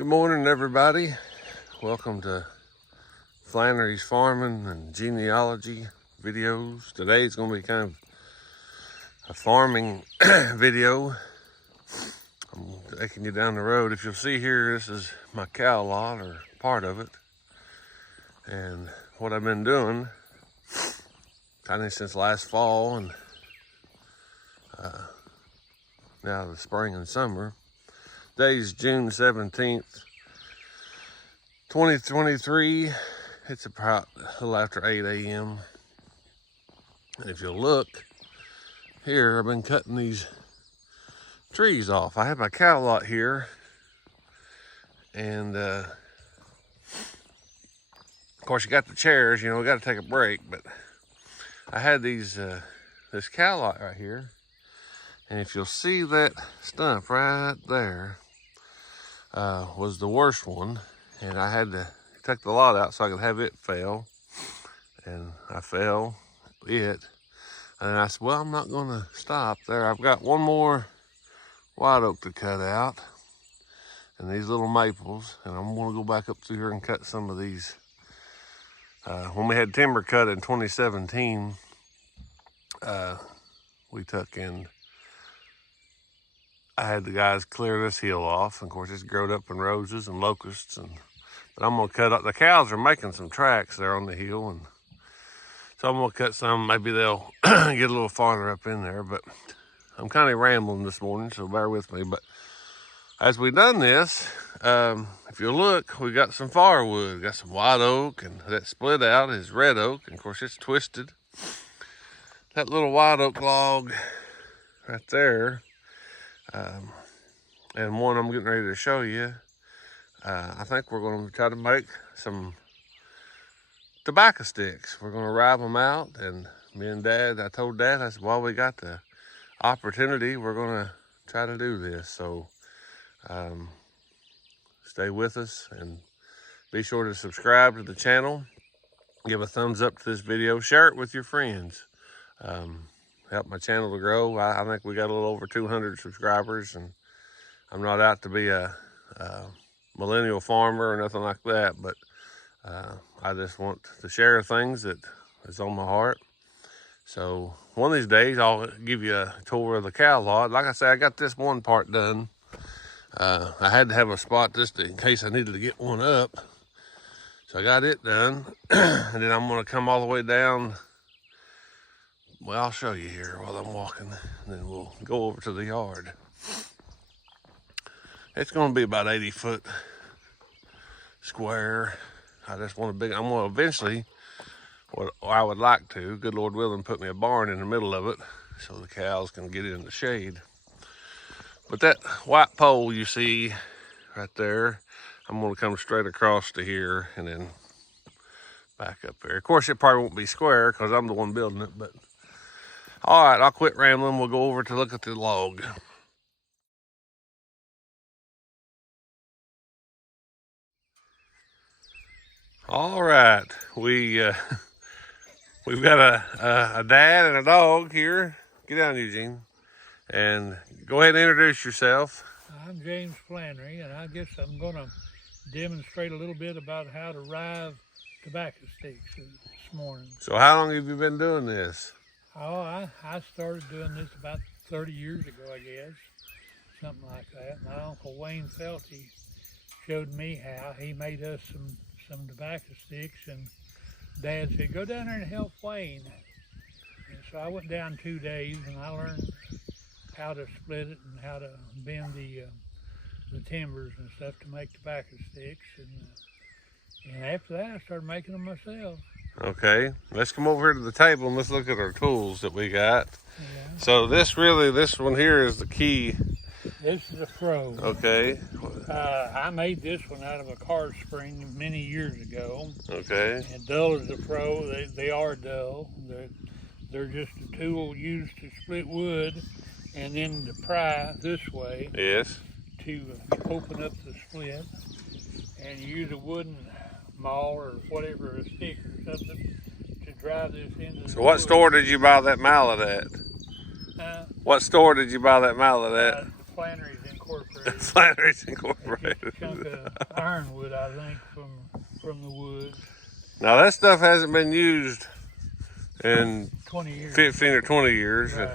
Good morning, everybody. Welcome to Flannery's farming and genealogy videos. Today's going to be kind of a farming video. I'm taking you down the road. If you'll see here, this is my cow lot, or part of it. And what I've been doing kind of since last fall and now the spring and summer. Today's June 17th, 2023. It's about a little after 8 a.m. And if you'll look here, I've been cutting these trees off. I have my cow lot here, and of course you got the chairs, we got to take a break, but I had these this cow lot right here, and if you'll see that stump right there was the worst one, and I had to take the lot out so I could have it fell, and I fell it, and I said, well, I'm not gonna stop there. I've got one more white oak to cut out and these little maples, and I'm gonna go back up through here and cut some of these. When we had timber cut in 2017, we took in, I had the guys clear this hill off, and of course it's growed up in roses and locusts, but I'm gonna cut up, the cows are making some tracks there on the hill, and so I'm gonna cut some. Maybe they'll get a little farther up in there, but I'm kind of rambling this morning, so bear with me. But as we done this, if you look, we got some firewood. We got some white oak, and that split out is red oak, and of course it's twisted. That little white oak log right there, and one I'm getting ready to show you, I think we're going to try to make some tobacco sticks. We're going to rive them out, and me and Dad, I told Dad, I said, while we got the opportunity, we're going to try to do this. So stay with us, and be sure to subscribe to the channel, give a thumbs up to this video, share it with your friends. Help my channel to grow. I think we got a little over 200 subscribers, and I'm not out to be a millennial farmer or nothing like that, but I just want to share things that is on my heart. So one of these days I'll give you a tour of the cow lot. Like I said, I got this one part done. I had to have a spot just in case I needed to get one up, so I got it done. And then I'm going to come all the way down. Well, I'll show you here while I'm walking, and then we'll go over to the yard. It's going to be about 80 foot square. I just want a big, I'm going to eventually, what I would like to, good Lord willing, put me a barn in the middle of it so the cows can get in the shade. But that white pole you see right there, I'm going to come straight across to here and then back up there. Of course, it probably won't be square because I'm the one building it, but all right, I'll quit rambling. We'll go over to look at the log. All right, we've got a dad and a dog here. Get down, Eugene, and go ahead and introduce yourself. I'm James Flannery, and I guess I'm going to demonstrate a little bit about how to rive tobacco sticks this morning. So how long have you been doing this? Oh, I started doing this about 30 years ago, I guess, something like that. My Uncle Wayne Felty showed me how. He made us some tobacco sticks, and Dad said, go down there and help Wayne. And so I went down 2 days, and I learned how to split it and how to bend the timbers and stuff to make tobacco sticks. And after that, I started making them myself. Okay, let's come over here to the table and let's look at our tools that we got. Yeah. So this one here is the key. This is a froe. Okay. I made this one out of a car spring many years ago. Okay. And dull as a froe, they are dull. They're just a tool used to split wood and then to pry this way. Yes. To open up the split. And you use a wooden maul or whatever, a stick or something, to drive this into the So what wood. store did you buy that mallet at? What store did you buy that mallet at? Flannery's in Incorporated. Flannery's It's Incorporated. just a chunk of ironwood, I think, from the woods. Now that stuff hasn't been used in 20 years. 15 or 20 years. Right.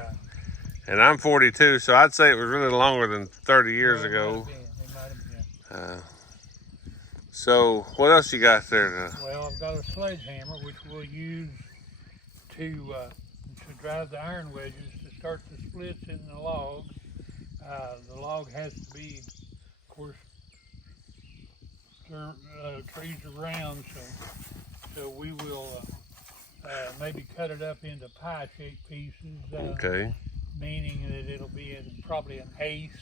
And I'm 42, so I'd say it was really longer than 30 years Well, ago. It might have been. So what else you got there? Well, I've got a sledgehammer, which we'll use to drive the iron wedges to start the splits in the log. The log has to be, of course, trees are round, so we will maybe cut it up into pie-shaped pieces. Okay. Meaning that it'll be in probably an eighth,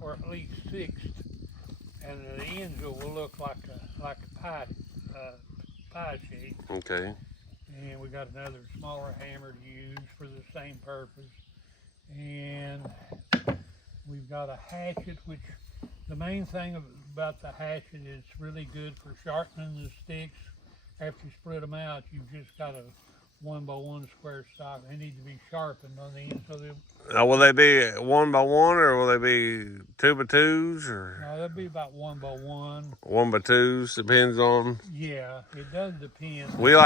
or at least sixth, and the ends will look like a pie shape. Okay. And we got another smaller hammer to use for the same purpose. And we've got a hatchet, which the main thing about the hatchet is it's really good for sharpening the sticks. After you split them out, you've just got a 1x1 square stock. They need to be sharpened on the end, so they'll. Now, will they be 1x1 or will they be 2x2s or? No, they'll be about 1x1. 1x2s, depends on. Yeah, it does depend. We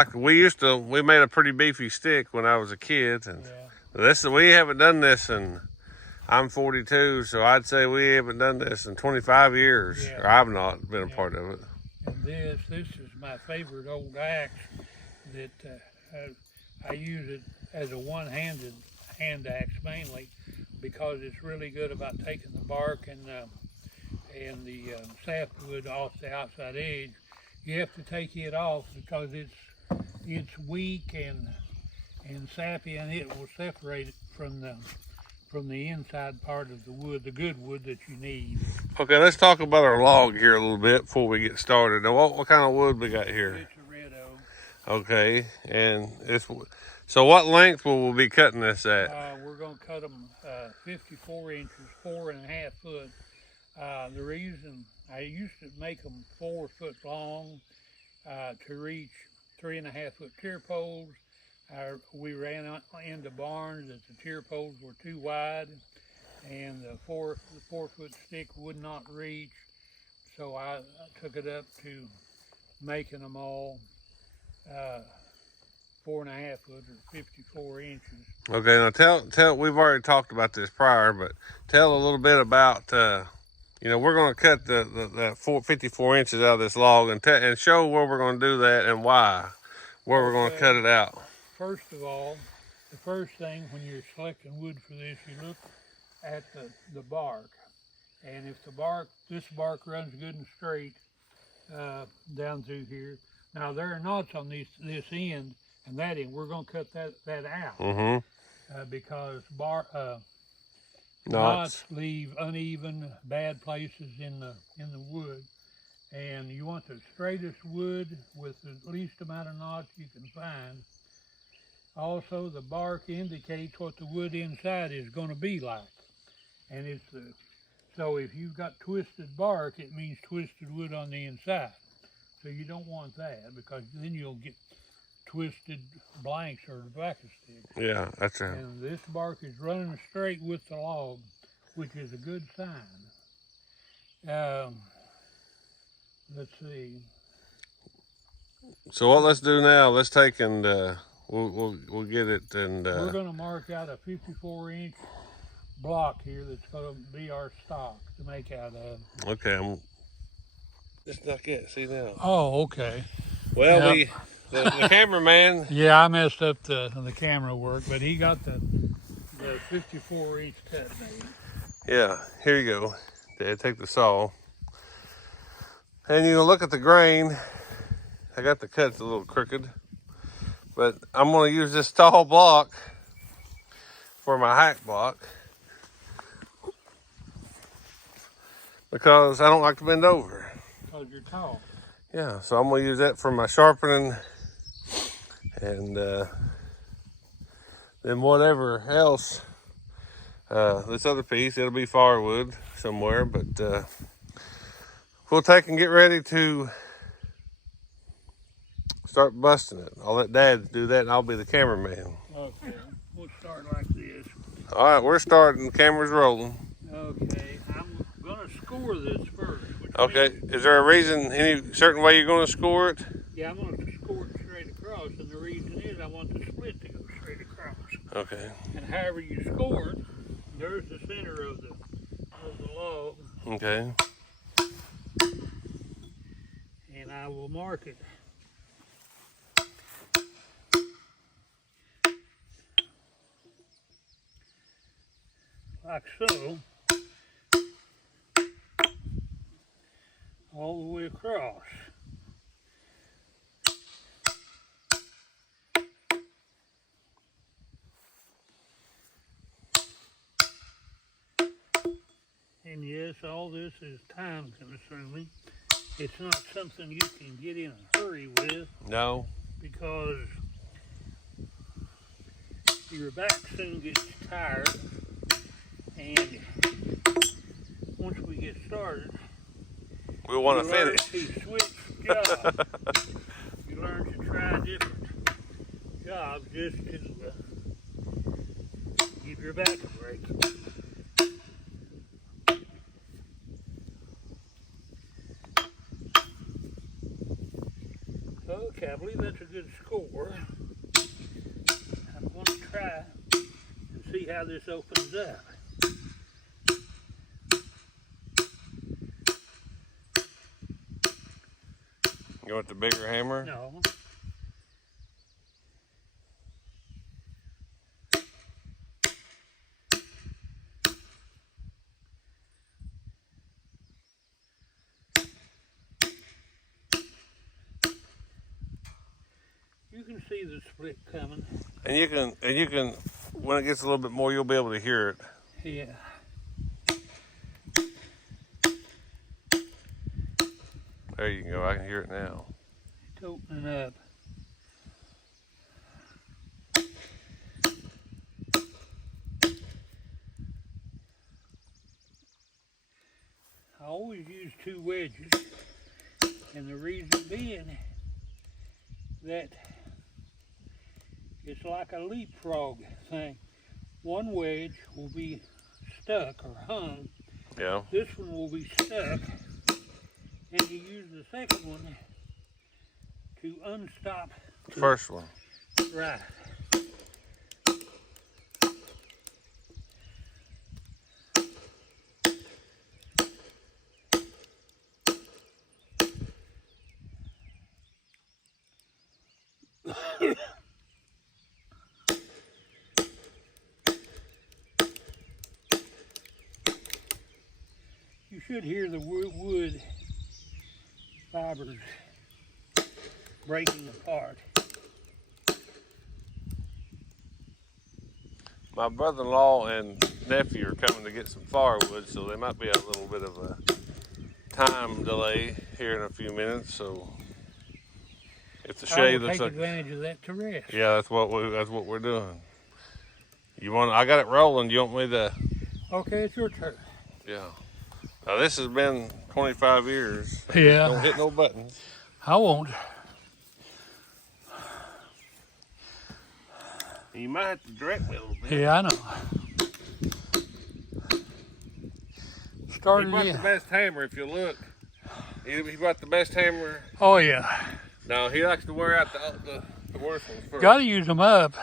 made a pretty beefy stick when I was a kid, and we haven't done this in. I'm 42, so I'd say we haven't done this in 25 years. Yeah. Or I've not been a part of it. And this is my favorite old axe that I use it as a one-handed hand axe mainly because it's really good about taking the bark and the sapwood off the outside edge. You have to take it off because it's weak and sappy, and it will separate it from the inside part of the wood, the good wood that you need. Okay, let's talk about our log here a little bit before we get started. Now, what kind of wood we got here? It's a red oak. Okay, and so what length will we be cutting this at? We're going to cut them 54 inches, 4.5 foot. The reason I used to make them 4 foot long to reach 3.5 foot tier poles. We ran into barns that the tier poles were too wide, and the 4 foot stick would not reach. So I took it up to making them all 4.5 foot or 54 inches. Okay, now tell. We've already talked about this prior, but tell a little bit about. We're going to cut the 54 inches out of this log and show where we're going to do that and why, where we're going to cut it out. First of all, the first thing when you're selecting wood for this, you look at the bark, and if this bark runs good and straight down through here. Now there are knots on this end and that end. We're going to cut that out. Mm-hmm. Because knots leave uneven, bad places in the wood, and you want the straightest wood with the least amount of knots you can find. Also, the bark indicates what the wood inside is going to be like, and so if you've got twisted bark, it means twisted wood on the inside. So you don't want that because then you'll get twisted blanks or tobacco sticks. Yeah, that's right. And this bark is running straight with the log, which is a good sign. Let's see. So what let's do now, let's take and we'll get it and we're going to mark out a 54-inch block here that's going to be our stock to make out of. Okay, just not yet. See now. Oh, okay. Well, yep. The cameraman. Yeah, I messed up the camera work, but he got the 54-inch cut made. Yeah, here you go. Dad, take the saw. And you look at the grain. I got the cuts a little crooked, but I'm going to use this tall block for my hack block because I don't like to bend over. Because you're tall. Yeah, so I'm going to use that for my sharpening, and then whatever else, this other piece, it'll be firewood somewhere, but we'll take and get ready to start busting it. I'll let Dad do that, and I'll be the cameraman. Okay, we'll start like this. All right, we're starting. The camera's rolling. Okay, I'm gonna score this first. Okay, is there a reason, any certain way you're gonna score it? Yeah, I'm gonna score it straight across, and the reason is I want the split to go straight across. Okay. And however you score it, there's the center of the log. Okay. And I will mark it. Like so. All the way across. And yes, all this is time consuming. It's not something you can get in a hurry with. No. Because your back soon gets tired. And once we get started, we want to finish. To switch jobs. You learn to try different jobs just to give your back a break. Okay, I believe that's a good score. I'm going to try and see how this opens up. You want the bigger hammer? No. You can see the split coming. And you can, when it gets a little bit more, you'll be able to hear it. Yeah. There you go, I can hear it now. It's opening up. I always use 2 wedges, and the reason being that it's like a leapfrog thing. One wedge will be stuck or hung. Yeah. This one will be stuck, and you use the second one to unstop the first one. Right. You should hear the wood fibers breaking apart. My brother-in-law and nephew are coming to get some firewood, so there might be a little bit of a time delay here in a few minutes. So if the shade looks like, take advantage of that to rest. yeah, that's what we're doing. You want? I got it rolling. You want me to? Okay, it's your turn. Yeah. Now this has been 25 years. Yeah. Don't hit no buttons. I won't. You might have to direct me a little bit. Yeah, I know. Started He brought in. the best hammer, if you look. He brought the best hammer. Oh yeah. No, he likes to wear out the worst ones first. Got to use them up.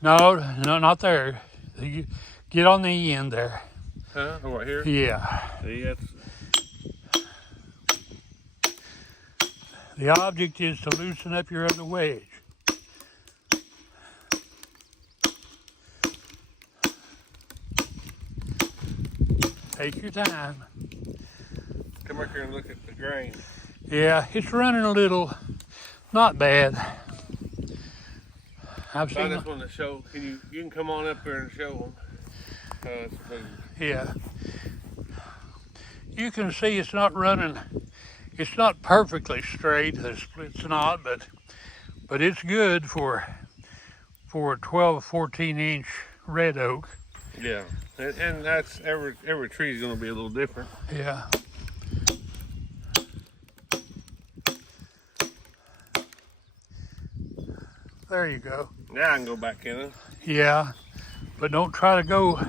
No, not there. You get on the end there. Huh? Oh, right here? Yeah. See, that's... The object is to loosen up your other wedge. Take your time. Come up here and look at the grain. Yeah, it's running a little, not bad. I've I seen. just want to show. You can come on up here and show them how it's moving. Yeah. You can see it's not running. It's not perfectly straight. The split's not, but it's good for a 12, 14-inch red oak. Yeah, and that's every tree is going to be a little different. Yeah. There you go. Now I can go back in it. Yeah, but don't try to go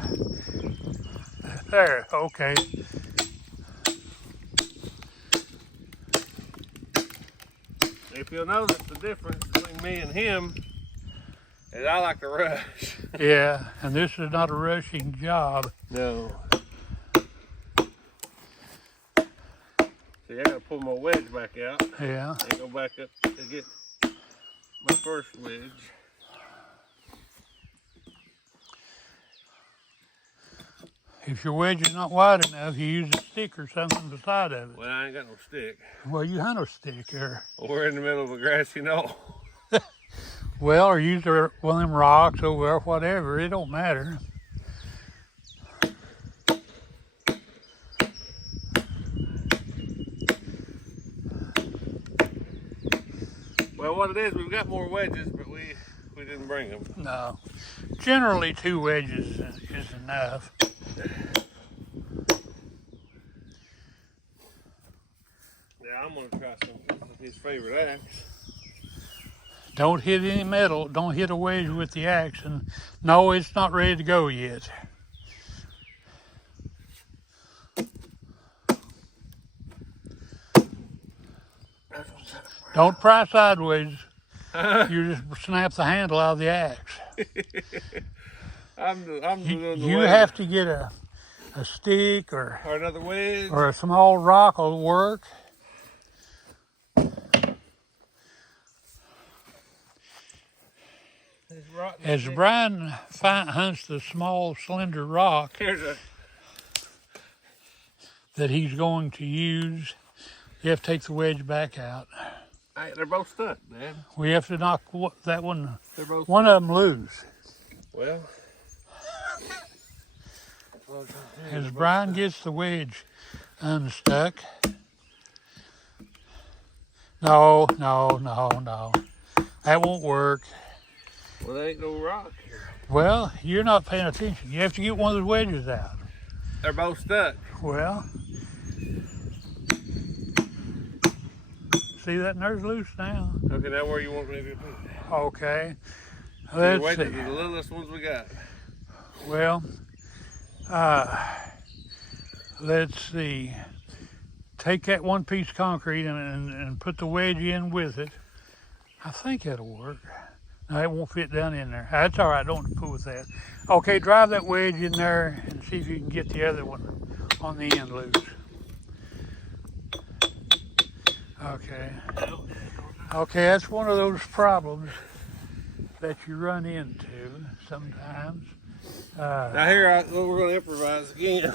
There, okay. If you'll notice the difference between me and him is I like to rush. Yeah, and this is not a rushing job. No. See, I gotta pull my wedge back out Yeah. and go back up to get my first wedge. If your wedge is not wide enough, you use a stick or something beside of it. Well, I ain't got no stick. Well, you have a stick there. We're in the middle of a grassy knoll. Well, or use one of them rocks or whatever. It don't matter. Well, what it is, we've got more wedges, but we didn't bring them. No. Generally, 2 wedges is enough. Yeah, I'm gonna try some of his favorite axe. Don't hit any metal. Don't hit a wedge with the axe. And no, it's not ready to go yet. Don't pry sideways. You just snap the handle out of the axe. I'm doing the You wedge. have to get a stick or another wedge. or a small rock will work. As Brian hunts the small, slender rock that he's going to use, you have to take the wedge back out. Hey, they're both stuck, man. We have to knock that one, They're both one of them loose. Well, As Brian gets the wedge unstuck. No. That won't work. well, there ain't no rock here. Well, you're not paying attention. You have to get one of those wedges out. They're both stuck. Well, see that there's loose now. Okay, now where you want me to be? Okay. Let's Let's see. see. The littlest ones we got. Well, let's see. Take that one piece of concrete and put the wedge in with it. I think that'll work. No, it won't fit down in there. That's all right. Don't fool with that. Okay, drive that wedge in there and see if you can get the other one on the end loose. Okay. Okay, that's one of those problems that you run into sometimes. Now here, we're going to improvise again.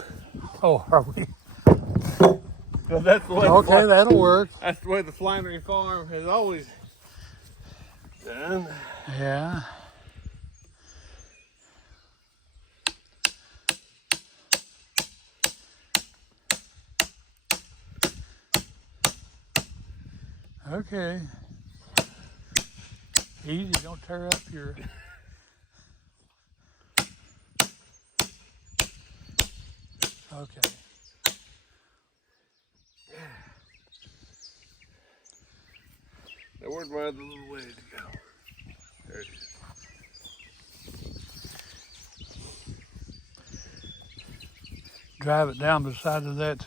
Oh, are we? That's the way Okay, that'll work. That's the way the Flannery farm has always done. Yeah. Okay. Easy, don't tear up your... Okay. Now where'd my other little wedge go? There it is. Drive it down beside of that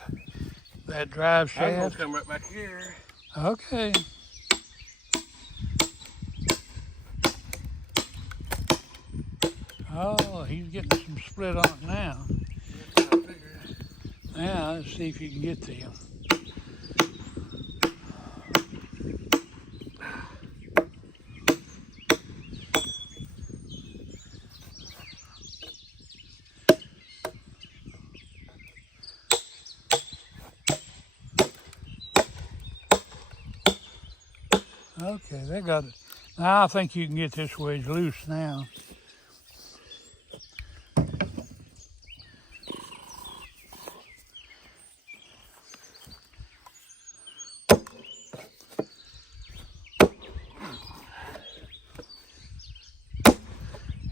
drive I'm shaft. going to come right back here. Okay. Oh, he's getting some split on it now. Now, let's see if you can get to him. Okay, they got it. Now I think you can get this wedge loose now.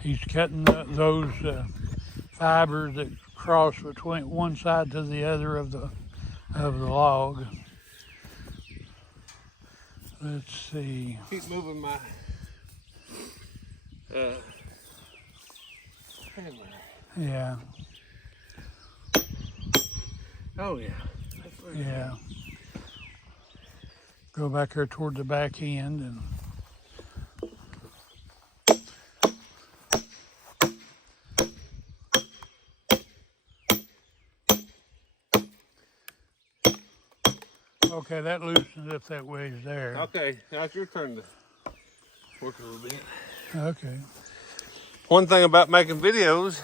He's cutting those fibers that cross between one side to the other of the log. Let's see. Keep moving my hammer. Yeah. Oh yeah. Yeah. Go back there toward the back end and okay, that loosens up that ways there. Okay, now it's your turn to work a little bit. Okay. One thing about making videos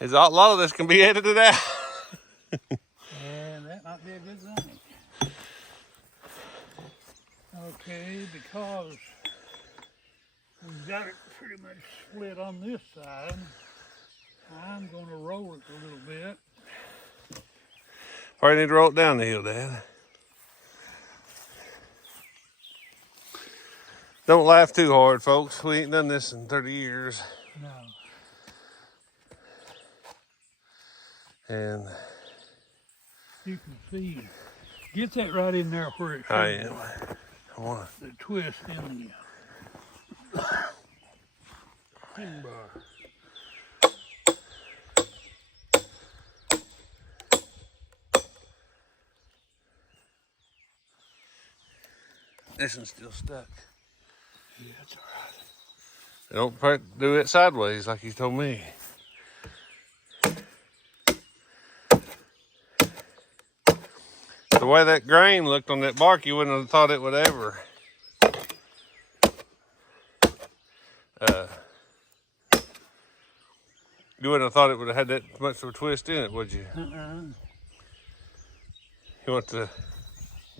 is a lot of this can be edited out. Yeah, that might be a good thing. Okay, because we've got it pretty much split on this side, I'm going to roll it a little bit. Probably need to roll it down the hill, Dad. Don't laugh too hard, folks. We ain't done this in 30 years. No. And You can see, get that right in there where it should I am. be. I want The twist in the pin bar. this one's still stuck. Yeah, that's all right. Don't do it sideways like you told me. The way that grain looked on that bark, you wouldn't have thought it would ever. You wouldn't have thought it would have had that much of a twist in it, would you? You want the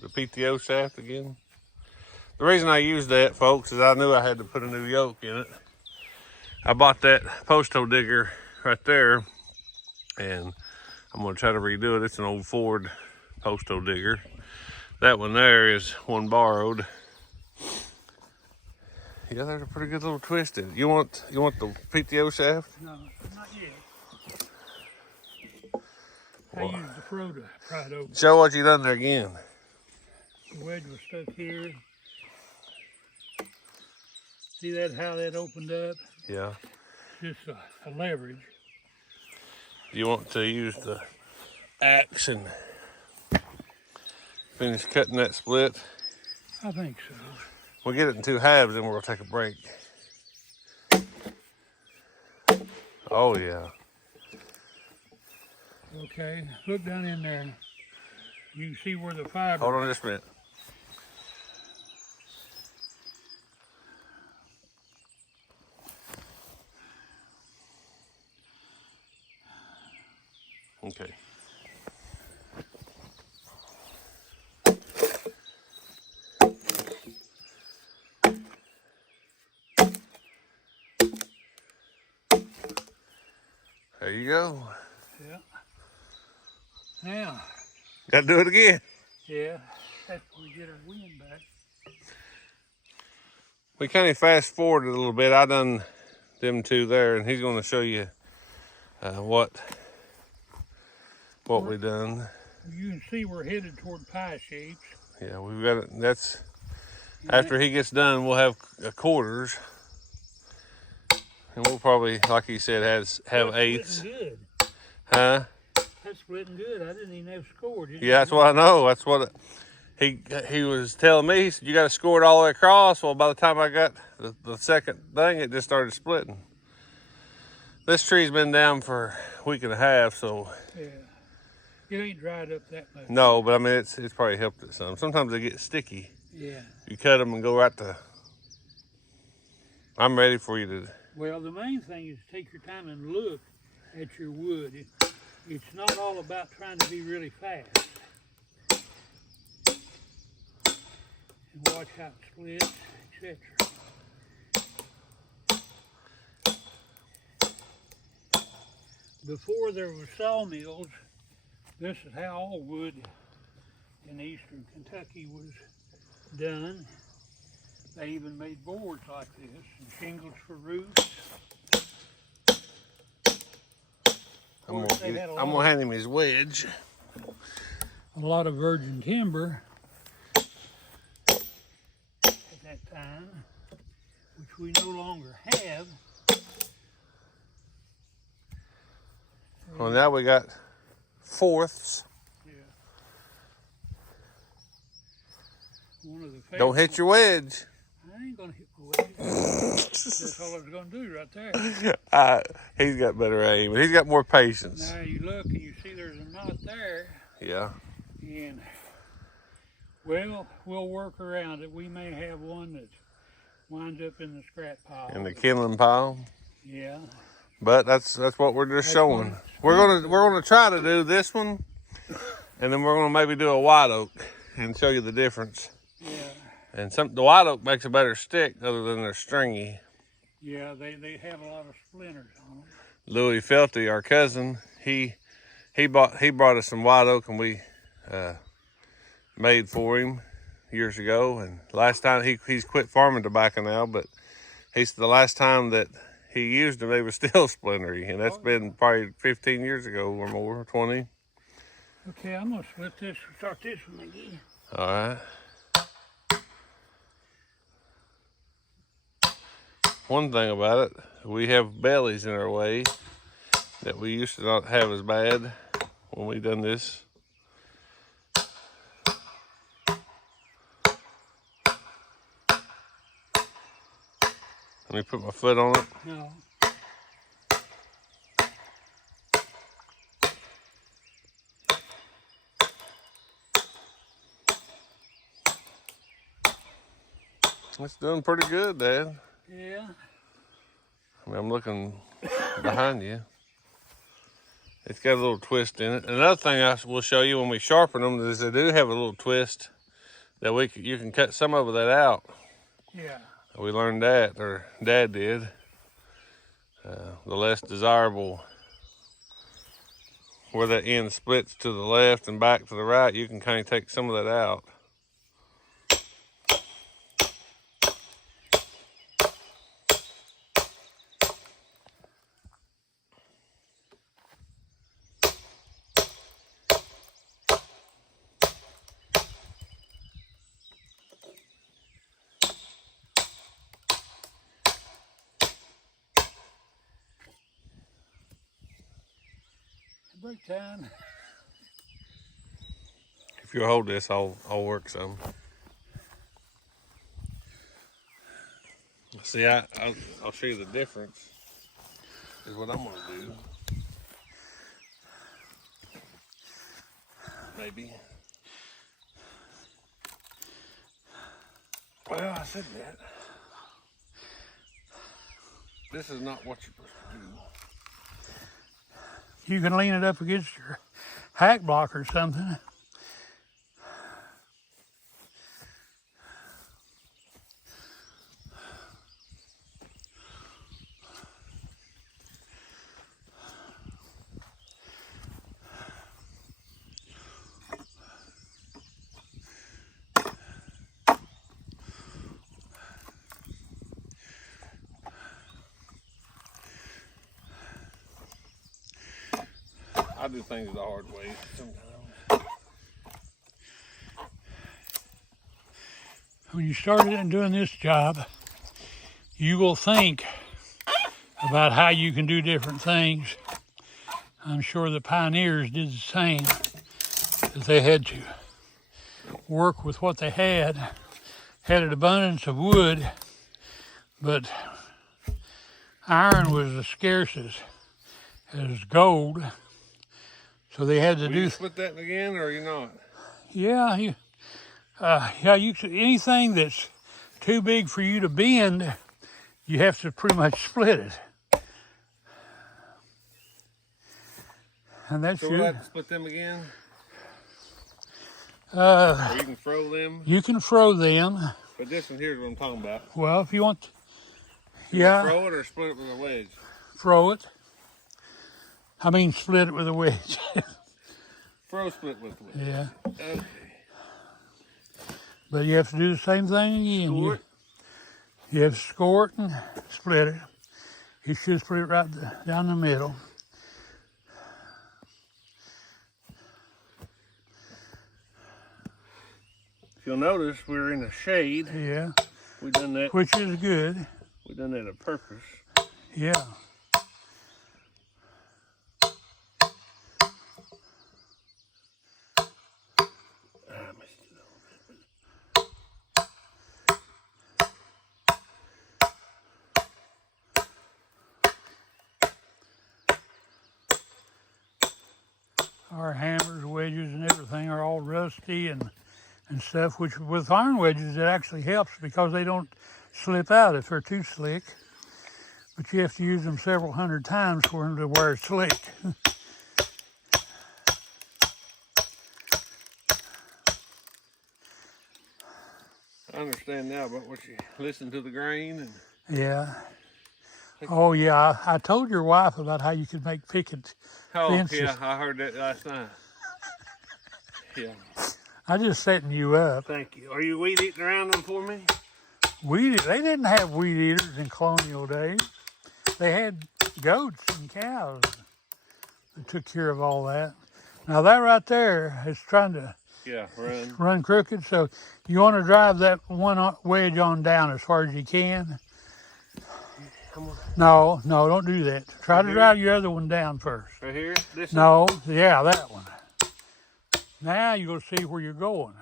PTO shaft again? The reason I used that, folks, is I knew I had to put a new yoke in it. I bought that post hole digger right there, and I'm gonna try to redo it. It's an old Ford post hole digger. That one there is one borrowed. Yeah, there's a pretty good little twist in it. You want the PTO shaft? No, not yet. I used the fro to pry it open. Show what you done there again. The wedge was stuck here. See that, how that opened up? Yeah. Just a leverage. You want to use the axe and finish cutting that split? I think so. We'll get it in two halves, then we'll take a break. Oh yeah. Okay, look down in there. You can see where the fiber. Hold on just a minute. Okay. There you go. Yeah. Now. Got to do it again. Yeah. That's where we get our wind back. We kind of fast forwarded a little bit. I done them two there, and he's going to show you what we done. You can see we're headed toward pie shapes. Yeah, we've got it. That's after he gets done. We'll have quarters, and we'll probably, like he said, have eighths. Good. Huh? That's splitting good. I didn't even have scored. Yeah, that's what I know. That's what he was telling me. He said, you got to score it all the way across. Well, by the time I got the second thing, it just started splitting. This tree's been down for a week and a half, so. Yeah. It ain't dried up that much. No, but I mean, it's probably helped it some. Sometimes they get sticky. Yeah. You cut them and go right to. I'm ready for you to. Well, the main thing is take your time and look at your wood. It's not all about trying to be really fast. And watch how it splits, etc. Before there were sawmills, this is how all wood in eastern Kentucky was done. They even made boards like this and shingles for roofs. I'm gonna hand him his wedge. A lot of virgin timber at that time, which we no longer have. Well, now we got fourths. Yeah. One of the favorite. Don't hit your wedge. I ain't gonna hit my wedge. That's all I was gonna do right there. He's got better aim, and he's got more patience. Now you look and you see there's a knot there. Yeah. And well, we'll work around it. We may have one that winds up in the scrap pile. In the kindling pile. Yeah. But that's what we're just showing. We're gonna try to do this one, and then we're gonna maybe do a white oak and show you the difference. Yeah. And the white oak makes a better stick, other than they're stringy. Yeah, they have a lot of splinters on them. Louis Felty, our cousin, he brought us some white oak, and we made for him years ago. And last time he's quit farming tobacco now, but he's the last time that he used them, they were still splintery, and that's been probably 15 years ago or more, 20. Okay, I'm gonna split this and start this one again. All right. One thing about it, we have bellies in our way that we used to not have as bad when we done this. Let me put my foot on it. No. It's doing pretty good, Dad. Yeah. I mean, I'm looking behind you. It's got a little twist in it. Another thing I will show you when we sharpen them is they do have a little twist that you can cut some of that out. Yeah. We learned that, or Dad did. The less desirable, where that end splits to the left and back to the right, you can kind of take some of that out. Break time. If you hold this, I'll work some. See, I'll show you the difference. Is what I'm gonna do. Maybe. Well, I said that. This is not what you're supposed to do. You can lean it up against your hack block or something. I do things the hard way sometimes. When you started doing this job, you will think about how you can do different things. I'm sure the pioneers did the same, that they had to work with what they had an abundance of wood, but iron was as scarce as gold. So they had to Will you split that again, or are you not? Yeah, you anything that's too big for you to bend, you have to pretty much split it. And that's so we'll have to split them again? Or you can throw them? You can throw them. But this one here is what I'm talking about. Well, if you want, You throw it or split it with a wedge? Throw it. I mean, split it with a wedge. Throw split with a wedge. Yeah. Okay. But you have to do the same thing again. Score it? You have to score it and split it. You should split it right down the middle. If you'll notice, we're in the shade. Yeah. We done that. Which is good. We done that on purpose. Yeah. Our hammers, wedges, and everything are all rusty and stuff, which with iron wedges, it actually helps because they don't slip out if they're too slick. But you have to use them several hundred times for them to wear slick. I understand now, but what you listen to the grain and Yeah. Oh yeah, I told your wife about how you could make picket fences. yeah, I heard that last night. Yeah. I'm just setting you up. Thank you. Are you weed eating around them for me? They didn't have weed eaters in colonial days. They had goats and cows that took care of all that. Now that right there is trying to run crooked. So you want to drive that one wedge on down as far as you can. No, don't do that. Try to drive your other one down first. Right here? This No, yeah, that one. Now you'll see where you're going.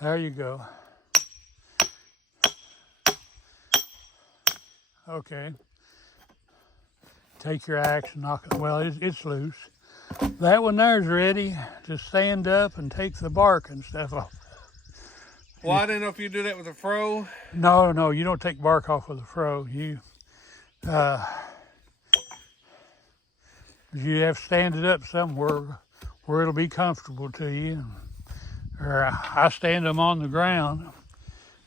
There you go. Okay. Take your axe and knock it. Well, it's loose. That one there's ready to stand up and take the bark and stuff off. Well, I didn't know if you do that with a fro. No, you don't take bark off with a fro. You have to stand it up somewhere where it'll be comfortable to you. Or I stand them on the ground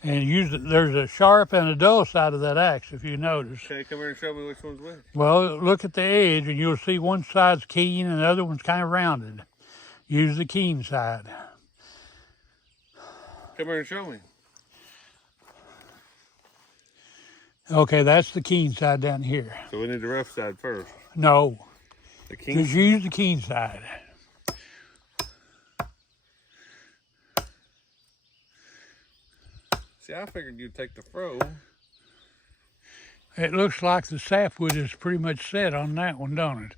and use it. There's a sharp and a dull side of that axe, if you notice. Okay, come here and show me which one's which. Well, look at the edge and you'll see one side's keen and the other one's kind of rounded. Use the keen side. Come here and show me. Okay, that's the keen side down here. So we need the rough side first. No, The keen. just use the keen side. See, I figured you'd take the fro. It looks like the sapwood is pretty much set on that one, don't it?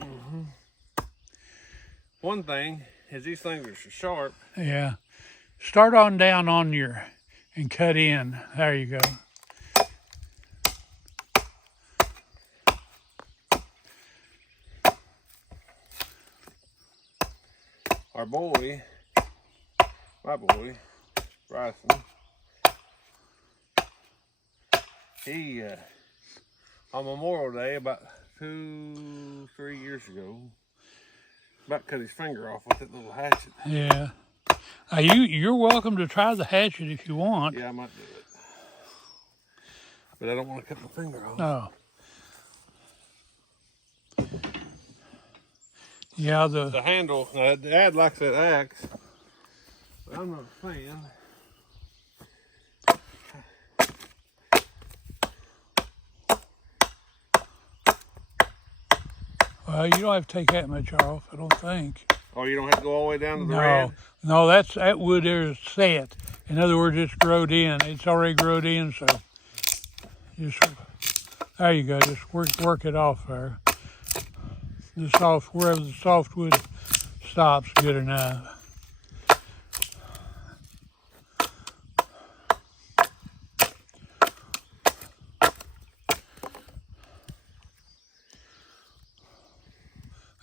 Mm-hmm. One thing is these things are sharp. Yeah. Start on down on your and cut in. There you go. Our boy, my boy, Bryson, he, on Memorial Day, about 2-3 years ago, about cut his finger off with that little hatchet. Yeah. You're welcome to try the hatchet if you want. Yeah, I might do it. But I don't want to cut my finger off. Oh. Yeah, The handle, Dad likes that axe, but I'm not a fan. well, you don't have to take that much off, I don't think. Oh, you don't have to go all the way down to the red? No, that wood there is set. In other words, it's growed in. It's already growed in, so just there you go. Just work it off there. Wherever the softwood stops, good enough.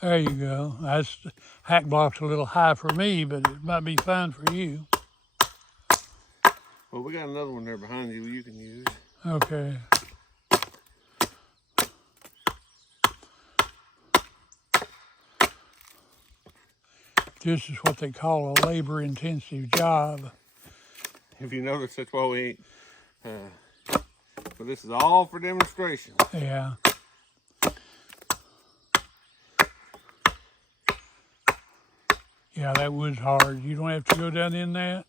There you go. That's hack block's a little high for me, but it might be fine for you. Well, we got another one there behind you can use. Okay. This is what they call a labor-intensive job. If you notice, that's why we ain't. But this is all for demonstration. Yeah. Yeah, that wood's hard. You don't have to go down in that.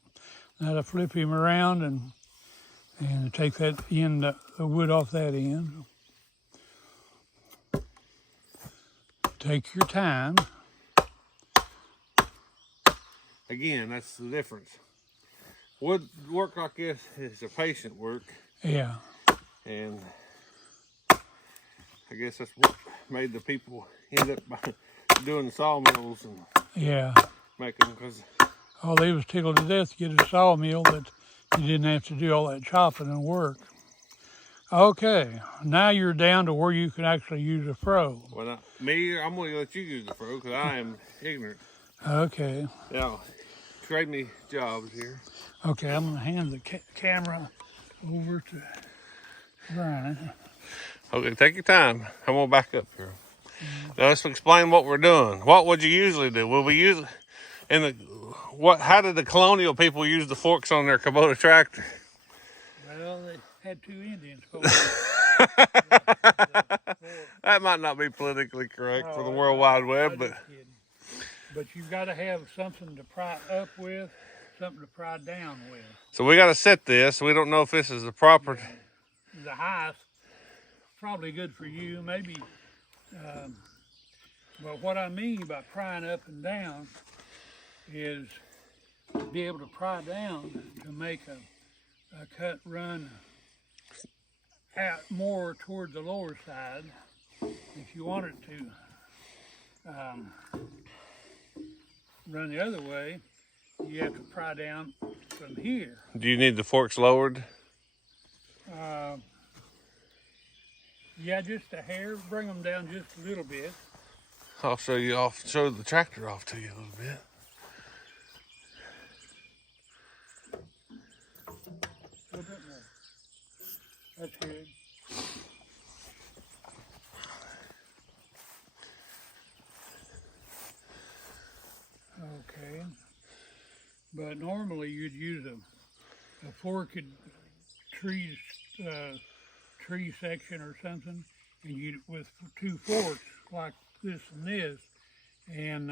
Now to flip him around and take that end, the wood off that end. Take your time. Again, that's the difference. Wood work like this is a patient work. Yeah. And I guess that's what made the people end up doing the sawmills and Yeah. making them, because Oh, they was tickled to death to get a sawmill that you didn't have to do all that chopping and work. Okay, now you're down to where you can actually use a fro. Well, not me. I'm going to let you use the fro because I am ignorant. Okay. Now, trade me jobs here. Okay, I'm going to hand the camera over to Brian. Okay, take your time. I'm going to back up here. Now let's explain what we're doing. What would you usually do? Will we use in the what? How did the colonial people use the forks on their Kubota tractor? Well, they had two Indians. That might not be politically correct for the World I, Wide I Web, but just kidding. But you've got to have something to pry up with, something to pry down with. so we got to set this. We don't know if this is the proper. The height, probably good for you, maybe. But what I mean by prying up and down is be able to pry down to make a cut run out more toward the lower side. If you want it to run the other way, you have to pry down from here. Do you need the forks lowered? Yeah, just a hair. Bring them down just a little bit. I'll show you off. Show the tractor off to you a little bit. A little bit more. That's good. Okay. But normally you'd use a forked tree section or something, and you with two forks like this and this, and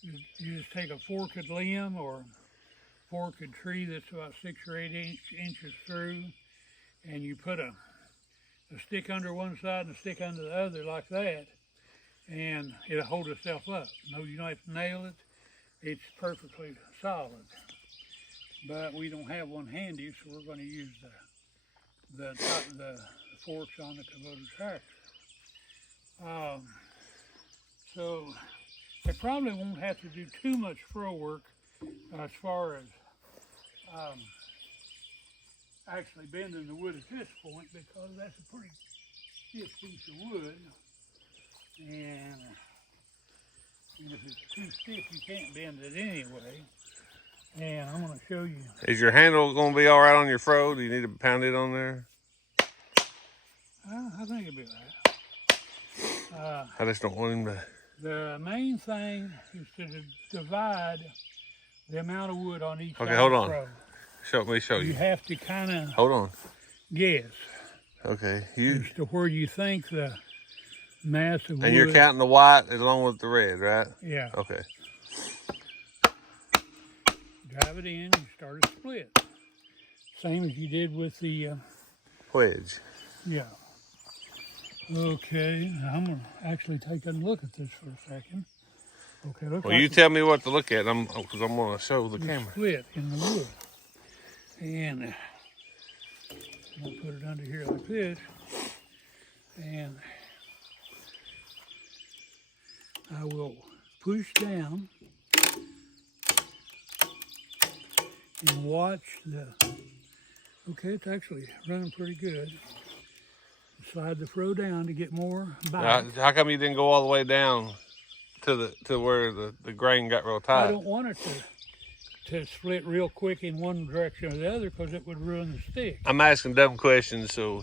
you just take a forked limb or forked tree that's about 6 or 8 inches through, and you put a stick under one side and a stick under the other like that, and it'll hold itself up. No, you don't have to nail it. It's perfectly solid. But we don't have one handy, so we're going to use the forks on the Kubota tractor. So they probably won't have to do too much fro work as far as actually bending the wood at this point, because that's a pretty stiff piece of wood, and if it's too stiff you can't bend it anyway. And I'm going to show you. Is your handle going to be all right on your fro? Do you need to pound it on there? I think it'll be all right. I just don't want him to. The main thing is to divide the amount of wood on each side. Okay, hold of on. the fro. Let me show you. You have to kind of Hold on. guess Okay, as to where you think the mass of wood. and you're counting the white along with the red, right? Yeah. Okay. Drive it in, you start a split. Same as you did with the Wedge. yeah. Okay, I'm gonna actually take a look at this for a second. Okay, look. Well, you tell me what to look at. Because I'm going to show the camera. Split in the wood, and I'm gonna put it under here like this, and I will push down and watch the. Okay, it's actually running pretty good. Slide the fro down to get more bite. How come you didn't go all the way down to where the grain got real tight? I don't want it to split real quick in one direction or the other, because it would ruin the stick. I'm asking dumb questions, so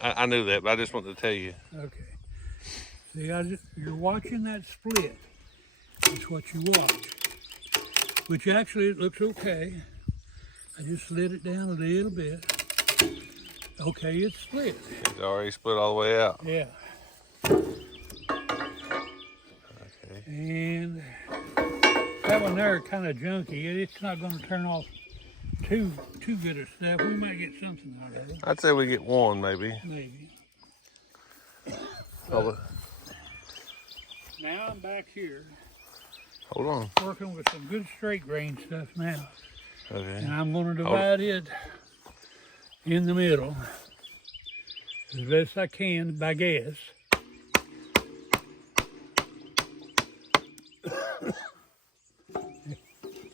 I knew that, but I just wanted to tell you. Okay. See, you're watching that split. That's what you watch. Which actually, it looks okay. I just slid it down a little bit. Okay, it's split. It's already split all the way out. Yeah. Okay. And that one there kind of junky. It's not going to turn off too good of stuff. We might get something out of it. I'd say we get one, maybe. Maybe. Hold Now I'm back here on. working with some good straight grain stuff now. Okay. And I'm going to divide it in the middle as best I can by guess.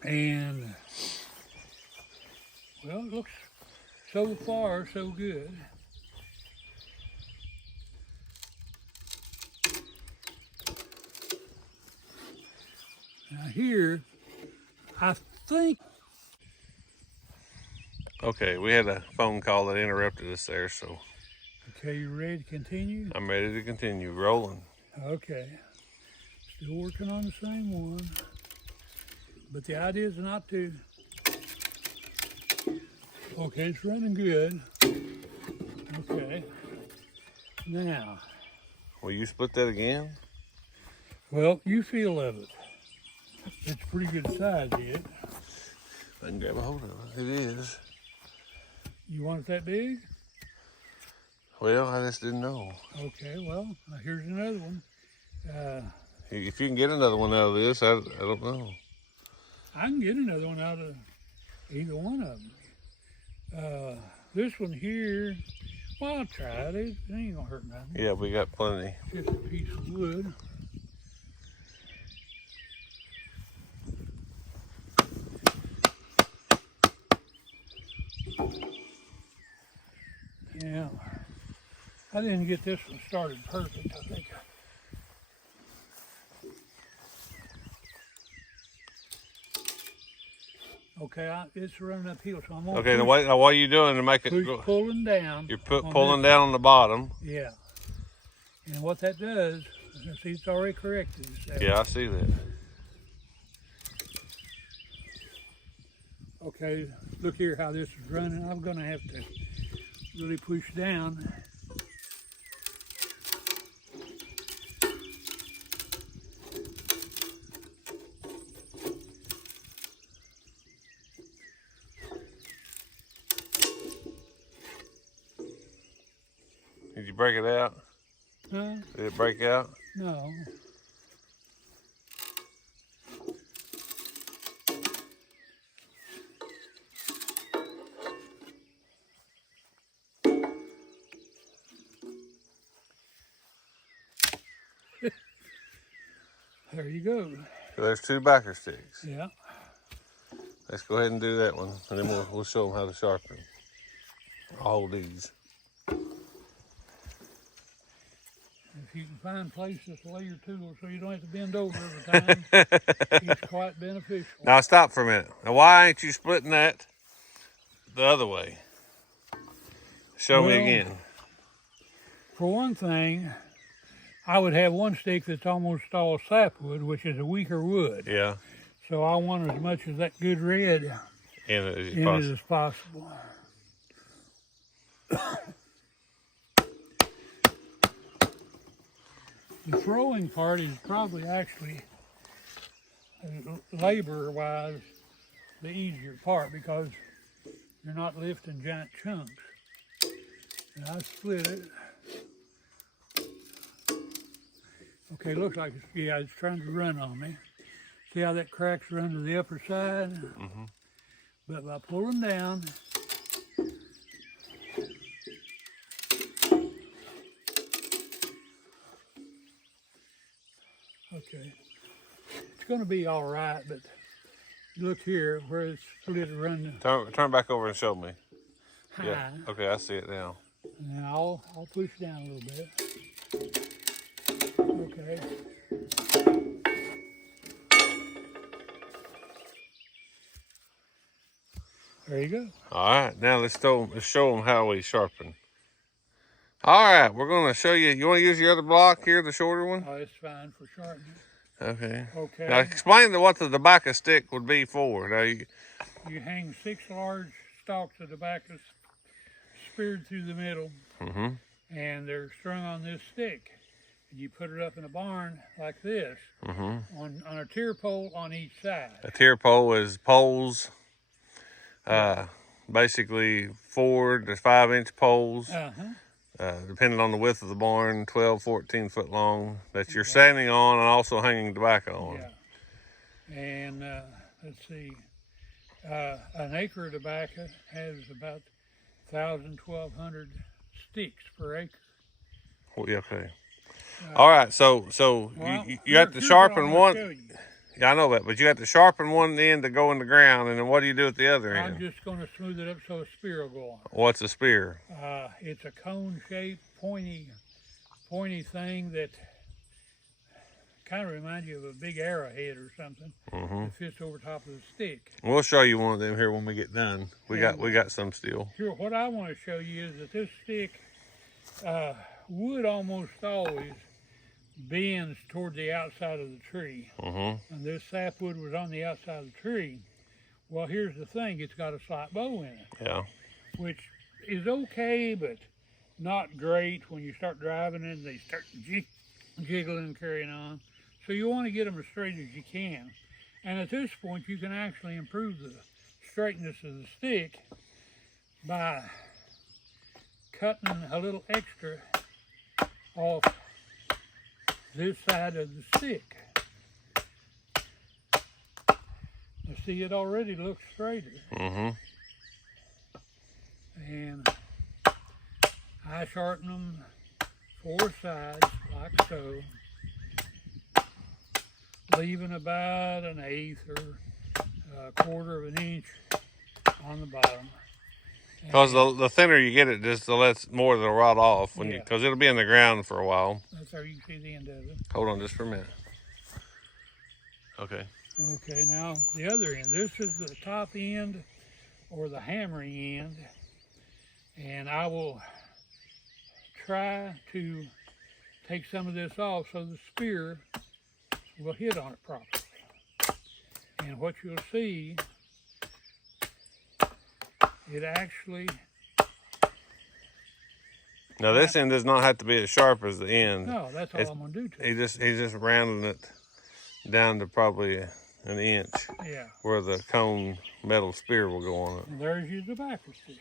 And well, it looks so far, so good. Now here, I think. Okay, we had a phone call that interrupted us there, so. Okay, you ready to continue? I'm ready to continue rolling. Okay. Still working on the same one. But the idea is not to. Okay, it's running good. Okay. Now. Will you split that again? Well, you feel of it. It's pretty good size yet. I can grab a hold of it. It is. You want it that big? Well, I just didn't know. Okay, well, here's another one. If you can get another one out of this, I don't know. I can get another one out of either one of them. This one here, well, I'll try it. It ain't gonna hurt nothing. Yeah, we got plenty. Just a piece of wood. Yeah, I didn't get this one started perfect, I think. Okay, it's running uphill, so I'm gonna Okay, now what are you doing to make it go? Pulling down. You're pulling down on the bottom. Yeah. And what that does, see, it's already corrected itself. Yeah, I see that. Okay, look here how this is running. I'm gonna have to really push down. Did you break it out? Huh? Did it break out? No. There you go. So there's 2 backer sticks. Yeah. Let's go ahead and do that one, and then we'll show them how to sharpen. I'll hold these. If you can find places to lay your tools so you don't have to bend over every time, it's quite beneficial. Now stop for a minute. Now why ain't you splitting that the other way? Show me again. For one thing, I would have one stick that's almost all sapwood, which is a weaker wood. Yeah. So I want as much of that good red In it as possible. The throwing part is probably actually, labor-wise, the easier part because you're not lifting giant chunks. And I split it. Okay, looks like it's trying to run on me. See how that crack's run to the upper side? Mm-hmm. But by pulling down, okay, it's going to be all right, but look here where it's split running. Turn back over and show me. High. Yeah. Okay, I see it now. Now I'll push down a little bit. Okay. There you go. All right, now let's show them how we sharpen. All right, we're going to show you. You want to use your other block here, the shorter one? Oh, it's fine for sharpening. Okay. Okay. Now explain what the tobacco stick would be for. Now You hang 6 large stalks of tobacco speared through the middle, mm-hmm. and they're strung on this stick. And you put it up in a barn like this, mm-hmm. on a tier pole on each side. A tier pole is poles, basically 4 to 5 inch poles, depending on the width of the barn, 12, 14 foot long, that you're standing on and also hanging tobacco on. Yeah. And let's see, an acre of tobacco has about 1,000, 1,200 sticks per acre. Okay. All right, so Well, you have to sharpen one. Yeah, I know that, but you have to sharpen one end to go in the ground, and then what do you do at the other end? I'm just going to smooth it up so a spear will go on. What's a spear? It's a cone-shaped, pointy thing that kind of reminds you of a big arrowhead or something. That fits over top of the stick. We'll show you one of them here when we get done. We got some still. Here, what I want to show you is that this stick wood almost always bends toward the outside of the tree. And this sapwood was on the outside of the tree. Well, here's the thing, it's got a slight bow in it. Yeah. Which is okay, but not great when you start driving it and they start jiggling and carrying on. So you want to get them as straight as you can. And at this point, you can actually improve the straightness of the stick by cutting a little extra off this side of the stick. You see, it already looks straighter. And I sharpen them 4 sides like so, leaving about 1/8 or 1/4 of an inch on the bottom. Because the thinner you get it, just the less more that'll rot off when because it'll be in the ground for a while. That's how you can see the end of it. Hold on just for a minute. Okay. Okay, now the other end. This is the top end or the hammering end, and I will try to take some of this off so the spear will hit on it properly. And what you'll see, it actually... Now this end does not have to be as sharp as the end. No, that's all I'm going to do to it. He's just rounding it down to probably 1 inch. Yeah. Where the cone metal spear will go on it. And there's your tobacco stick.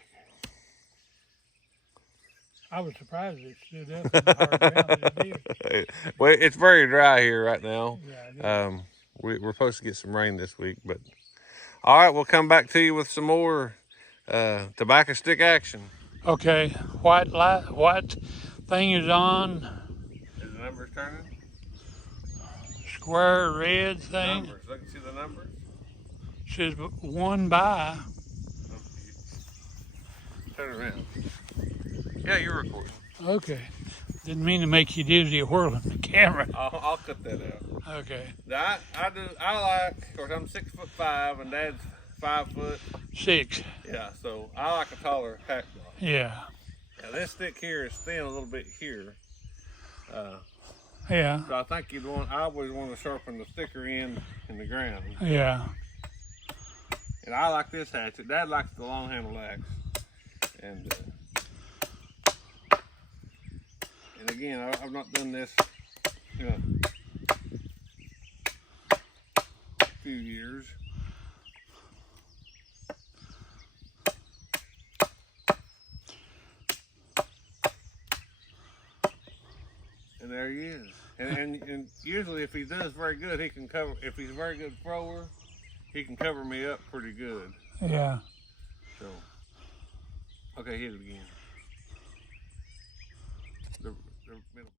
I was surprised it stood up in the hard ground that it did. Well, it's very dry here right now. Yeah, we're supposed to get some rain this week, but all right, we'll come back to you with some more tobacco stick action. Okay, white thing is on. Is the numbers turning? Square red thing. Numbers. Look and see the numbers. Says 1 by. Turn around. Yeah, you're recording. Okay. Didn't mean to make you dizzy whirling the camera. I'll cut that out. Okay. I like, of course, I'm 6'5" and Dad's 5'6". Yeah, so I like a taller pack block. Yeah. Now this stick here is thin a little bit here. Yeah. So I think I always want to sharpen the thicker end in the ground. Yeah. And I like this hatchet. Dad likes the long handle axe. And again, I've not done this in a few years. And there he is. And usually if he does very good, he can cover, if he's a very good thrower, he can cover me up pretty good. Yeah. So, okay, hit it again. The middle.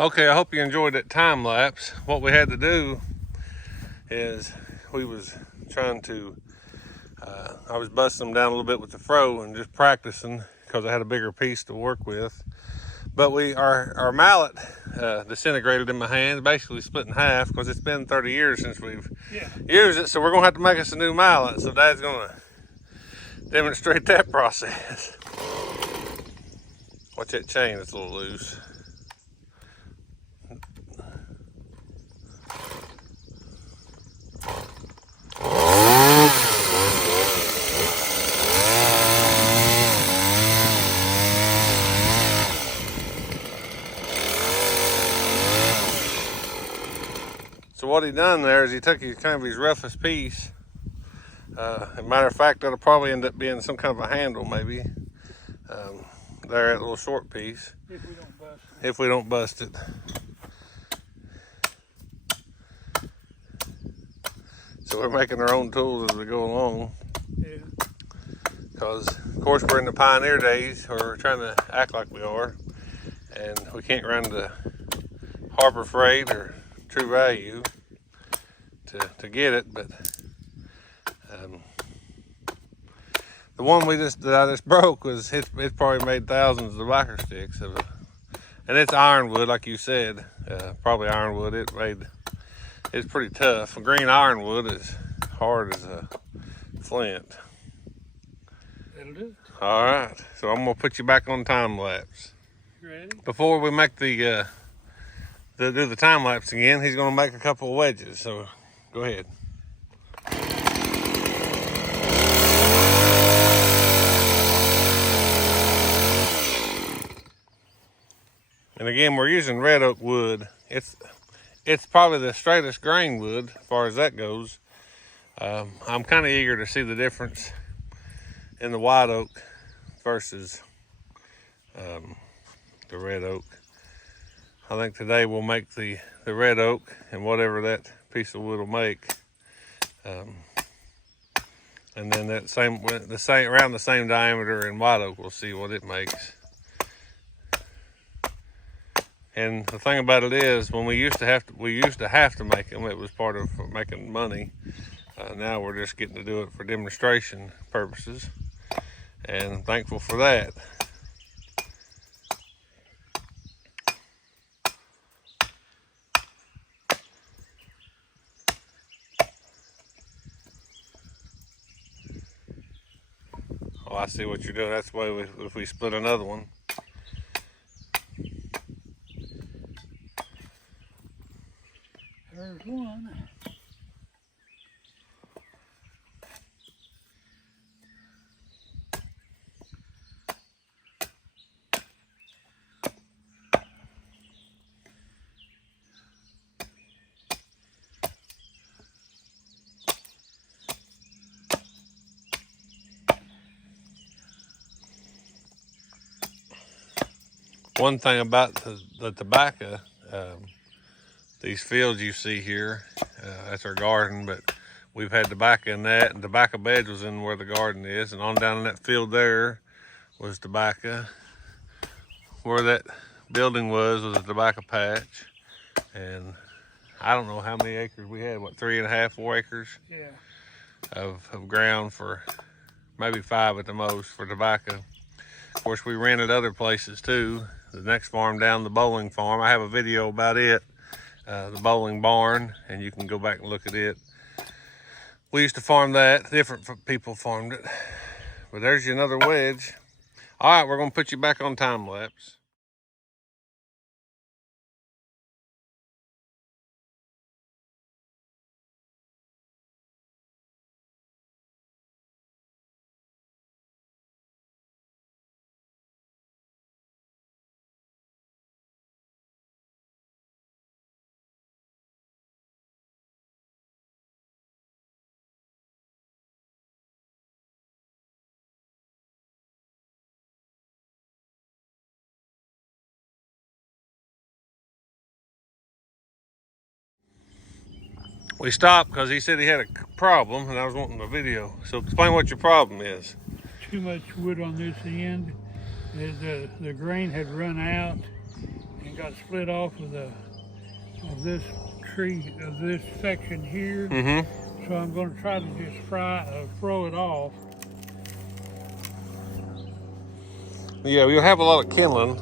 Okay, I hope you enjoyed that time lapse. What we had to do is we was trying to, I was busting them down a little bit with the fro and just practicing because I had a bigger piece to work with. But our mallet disintegrated in my hand, basically split in half because it's been 30 years since we've used it. So we're gonna have to make us a new mallet. So Dad's gonna demonstrate that process. Watch that chain, it's a little loose. what he done there is he took his kind of his roughest piece. As a matter of fact, that'll probably end up being some kind of a handle, maybe. There, that little short piece. If we don't bust it. If we don't bust it. So we're making our own tools as we go along. Yeah. Because, of course, we're in the pioneer days, or we're trying to act like we are. And we can't run the Harbor Freight or True Value to get it, but the one that I just broke was it's probably made thousands of tobacco sticks of it, and it's ironwood, like you said, probably ironwood. It's pretty tough. Green ironwood is hard as a flint. That'll do it. All right, so I'm gonna put you back on time lapse. You ready? Before we make do the time lapse again, he's gonna make a couple of wedges. So go ahead. And again, we're using red oak wood. It's probably the straightest grain wood as far as that goes. I'm kind of eager to see the difference in the white oak versus the red oak. I think today we'll make the red oak and whatever that piece of wood will make. And then that around the same diameter in white oak, we'll see what it makes. And the thing about it is, when we used to have to make them, it was part of making money. Now we're just getting to do it for demonstration purposes, and I'm thankful for that. Oh, I see what you're doing. That's the way if we split another one. There's one. One thing about the tobacco, these fields you see here, that's our garden, but we've had tobacco in that, and tobacco beds was in where the garden is, and on down in that field there was tobacco. Where that building was a tobacco patch, and I don't know how many acres we had, what, 3.5, 4 acres? Yeah. Of ground for maybe 5 at the most for tobacco. Of course, we rented other places too. The next farm down, the bowling farm, I have a video about it, the bowling barn, and you can go back and look at it. We used to farm that, different people farmed it. But there's you another wedge. All right, we're gonna put you back on time lapse. We stopped because he said he had a problem and I was wanting a video. So explain what your problem is. Too much wood on this end. The grain had run out and got split off of this tree, of this section here. So I'm going to try to just throw it off. Yeah, you'll have a lot of kindling.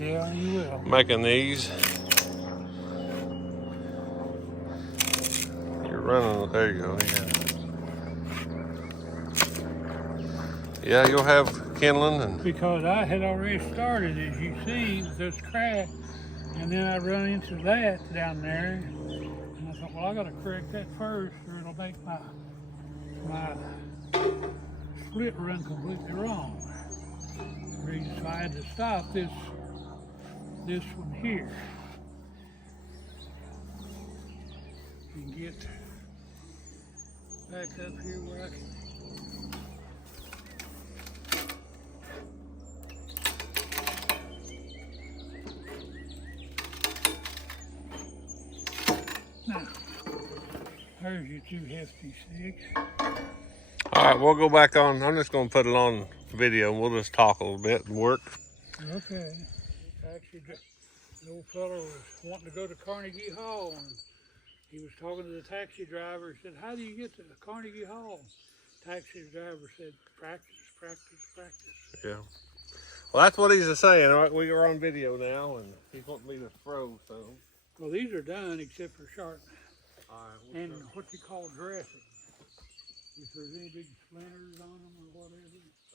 Yeah, you will. Making these. You're running, there you go. Yeah, you'll have kindling. And because I had already started, as you see, with this crack, and then I run into that down there, and I thought, well, I got to correct that first, or it'll make my split run completely wrong. So I had to stop this one here. you can get back up here where I can. Now, there's your 2 hefty sticks. All right, we'll go back on. I'm just going to put it on video and we'll just talk a little bit and work. Okay. Actually, the old fellow was wanting to go to Carnegie Hall, and he was talking to the taxi driver. He said, "How do you get to Carnegie Hall?" Taxi driver said, "Practice, practice, practice." Yeah. Well, that's what he's saying. All right, we are on video now, and he's wanting me to throw some. Well, these are done except for sharpening All right. and what you call dressing. If there's any big splinters on them or whatever.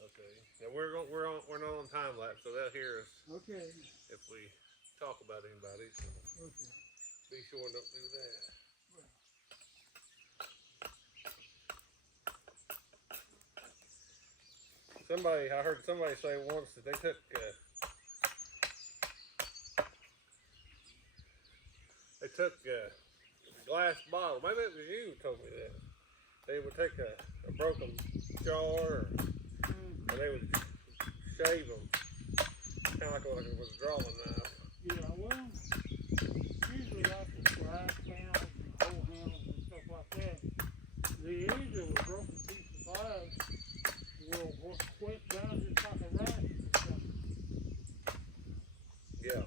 Okay. Yeah, we're not on time lapse, so they'll hear us. Okay. If we talk about anybody, so Okay. be sure don't do that. I heard somebody say once that they took a glass bottle. Maybe it was you who told me that. They would take a broken jar, and they would shave them, kind of like it was a drawing knife. Yeah, well, usually like the fry panels and hole handles and stuff like that, the edge of a broken piece of glass will quit down just like a rash or something. Yeah.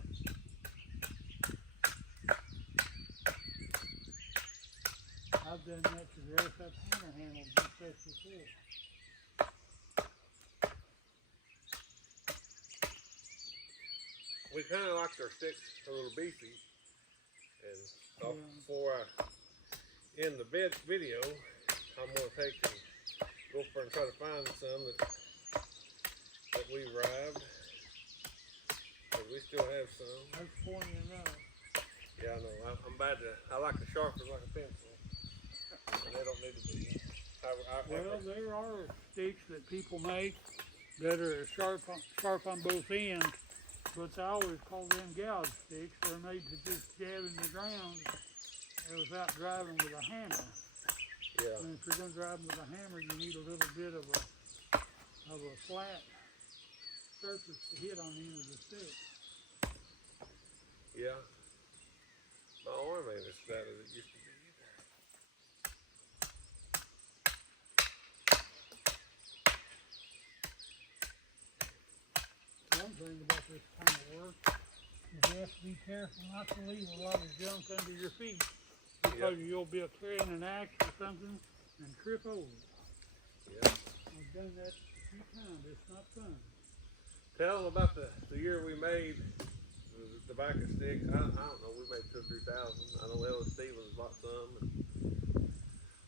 I've done that to dress up hammer handles and stuff before. We kind of liked our sticks a little beefy, and before I end the video, I'm going to take and go for and try to find some that we rived. But we still have some. That's plenty enough. Yeah, I know. I'm bad to. I like to sharpen like a pencil, and they don't need to be. Well, there are sticks that people make that are sharp on both ends, but I always call them gouge sticks. They're made to just jab in the ground without driving with a hammer. Yeah. And if you're going to drive them with a hammer, you need a little bit of a flat surface to hit on the end of the stick. Yeah. My arm ain't as fat as it used to be either. One thing about this kind of work is you have to be careful not to leave a lot of junk under your feet, because you'll be carrying an axe or something and trip over it. Yeah. I've done that a few times. It's not fun. Tell them about the year we made the tobacco stick. I don't know. We made 2,000 or 3,000. I know Ellis Stevens bought some, and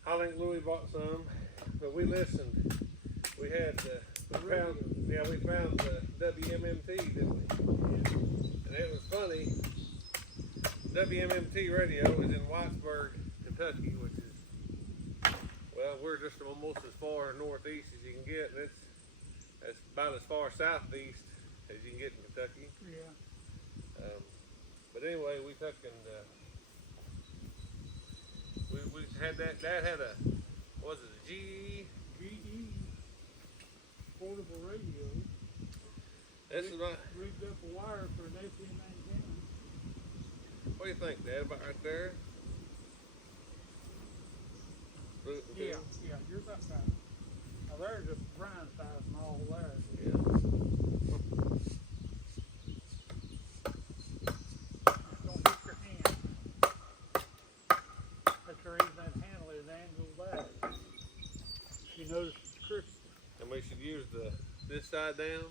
I think Louis bought some. But we listened. We found the WMMT, didn't we? And it was funny. WMMT radio is in Whitesburg, Kentucky, which is, well, we're just almost as far northeast as you can get, and it's about as far southeast as you can get in Kentucky. Yeah. But anyway, we took and we had that. Dad had a, what was it, a GE portable radio. This is my. Rigged up a wire for an FM antenna. What do you think, Dad? About right there? Yeah, you're about right. Now there's a brine size and all there. Yeah. Don't hit your hand. That's the reason that handle is angled back. You notice it's crooked. And we should use this side down?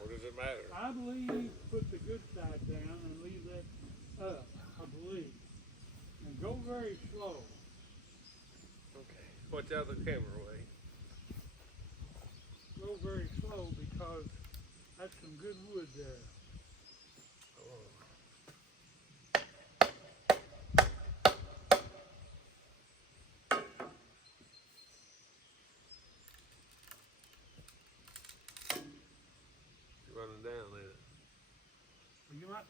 Or does it matter? I believe put the good side down and leave that up, I believe. And go very slow. Okay. Watch out the camera way. Go very slow because that's some good wood there. Running down there.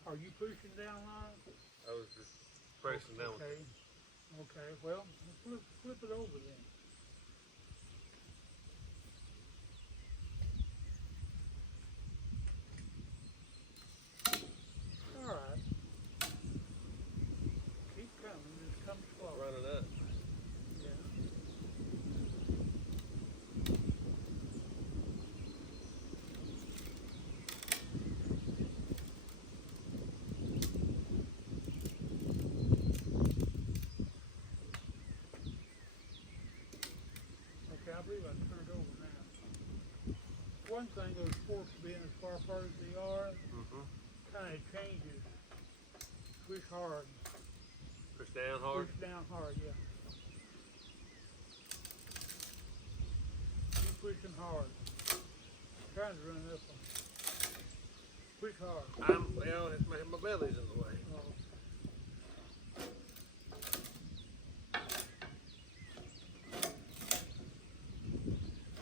Are you pushing down on it? I was just pressing down. Okay. Okay, well, flip it over then. All right. Keep coming, just come slow. Running up. Yeah. Okay, I believe I turned over now. One thing, those forks being as far apart as they are, kind of changes. Push hard. Push down hard. Push down hard, yeah. Keep pushing hard. Trying to run up on it. Push hard. It's my belly's in the way. Oh.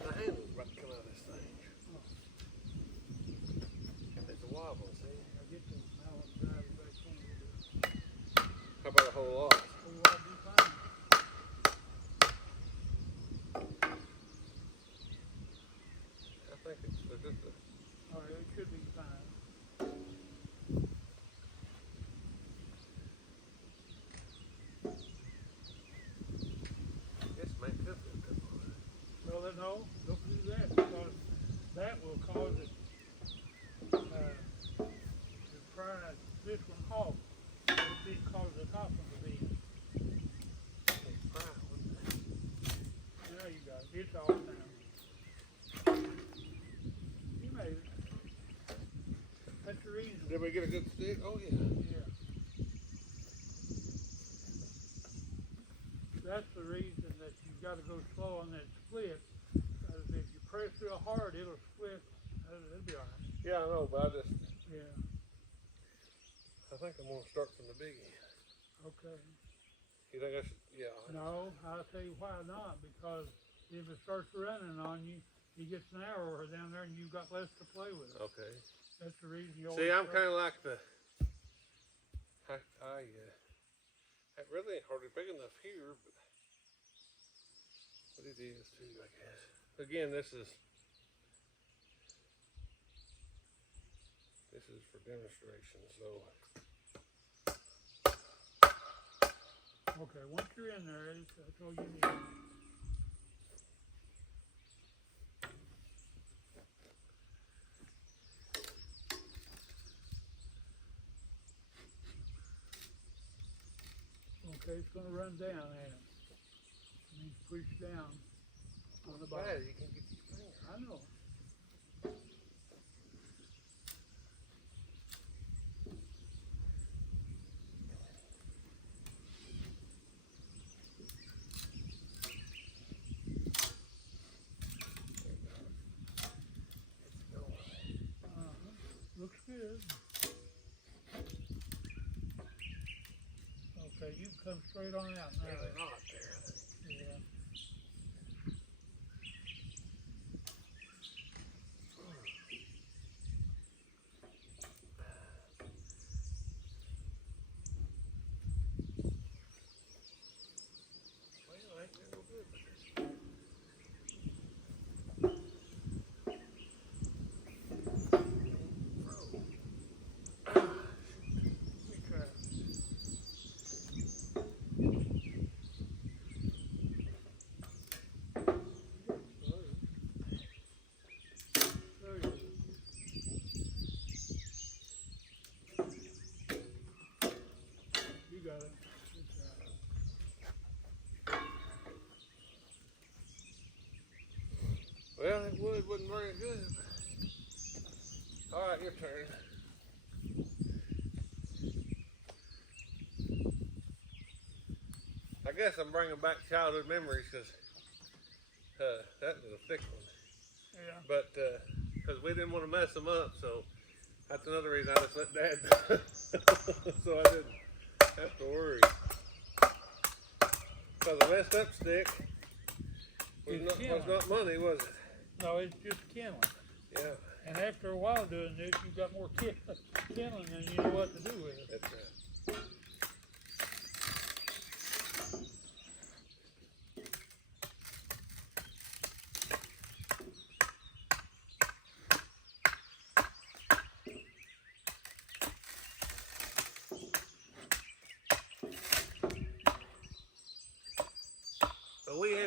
My handle's about to come out of this thing. It's a wobble, see? I get the balance driving back on it. How about a whole lot? Oh, I'll be fine. I think it's just a... All right, it should be fine. This may could be a good one. Well, then, no, don't do that because that will cause it to pry this one off. It causes the top one to be in. There you go. It's off now. You made it. That's the reason. Did we get a good stick? Oh, yeah. Yeah. That's the reason that you've got to go slow on that split. Because if you press real hard, it'll split. It'll be all right. Yeah, I know, but I Yeah. think I'm going to start from the biggie. Okay. You think I should? Yeah. No, I'll tell you why not. Because if it starts running on you, it gets narrower down there and you've got less to play with. Okay. That's the reason you See, I'm always kind of like the... It really ain't hardly big enough here, but it is too, I guess. Again, this is for demonstration, so... Okay, once you're in there, that's all you need. Okay, it's going to run down, Adam. It means push down on the bottom. You can get your finger. I know. Looks good. Okay, you come straight on out now. There's a knot there. Yeah. Well, I ain't no good. We try. There you go. You got it. Good job. Well, that wood wasn't very good. All right, your turn. I guess I'm bringing back childhood memories because that was a thick one. Yeah. But because we didn't want to mess them up, so that's another reason I just let Dad do it. So I didn't have to worry. Because a messed up stick was not money, was it? No, it's just kindling. Yeah, And after a while doing this, you've got more kindling than you know what to do with it. that's right.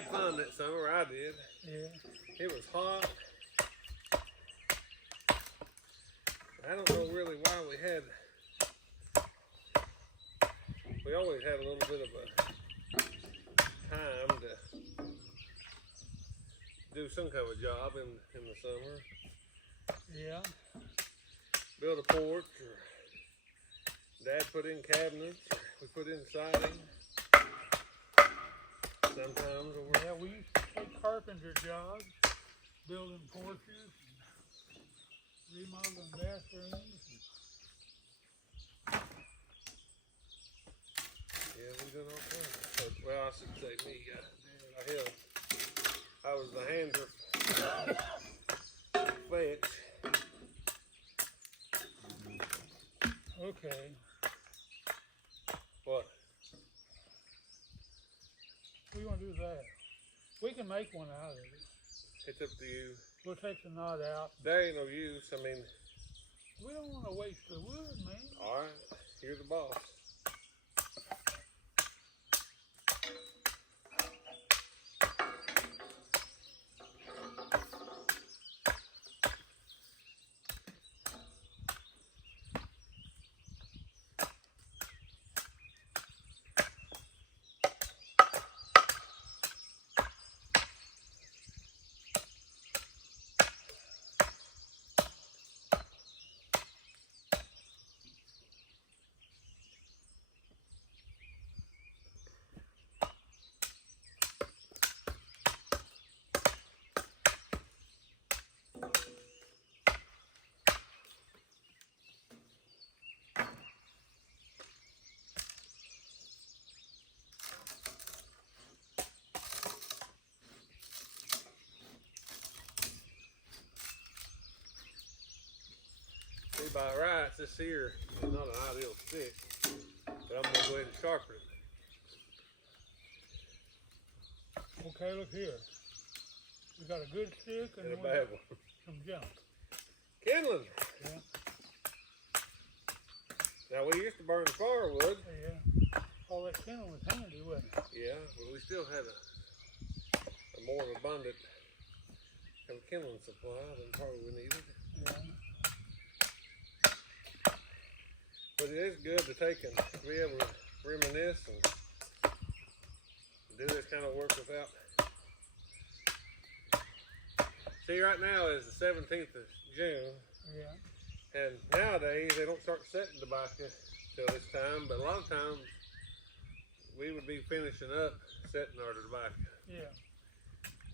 had fun that summer. I did. Yeah. It was hot. I don't know really why we always had a little bit of a time to do some kind of a job in the summer. Yeah. Build a porch, or Dad put in cabinets, or we put in siding. Sometimes, or yeah, we used to take carpenter jobs, building porches, and remodeling bathrooms. yeah, we done all kinds of stuff. Well, I should say me. I helped. I was the hander. Fetch. Okay. What? What do you want to do with that? We can make one out of it. It's up to you. We'll take the knot out. There ain't no use. I mean, We don't want to waste the wood, man. all right, you're the boss. See, by rights, this here is not an ideal stick, but I'm gonna go ahead and sharpen it. Okay, look here. We got a good stick and And a we bad got one. some junk. Kindling. Yeah. Now we used to burn firewood. Yeah. All that kindling was handy, wasn't it? Yeah, but we still had a more abundant kind of kindling supply than probably we needed. Yeah. But it is good to take and be able to reminisce and do this kind of work without. See, right now is the 17th of June, Yeah. and nowadays they don't start setting tobacco till this time, but a lot of times we would be finishing up setting our tobacco. Yeah.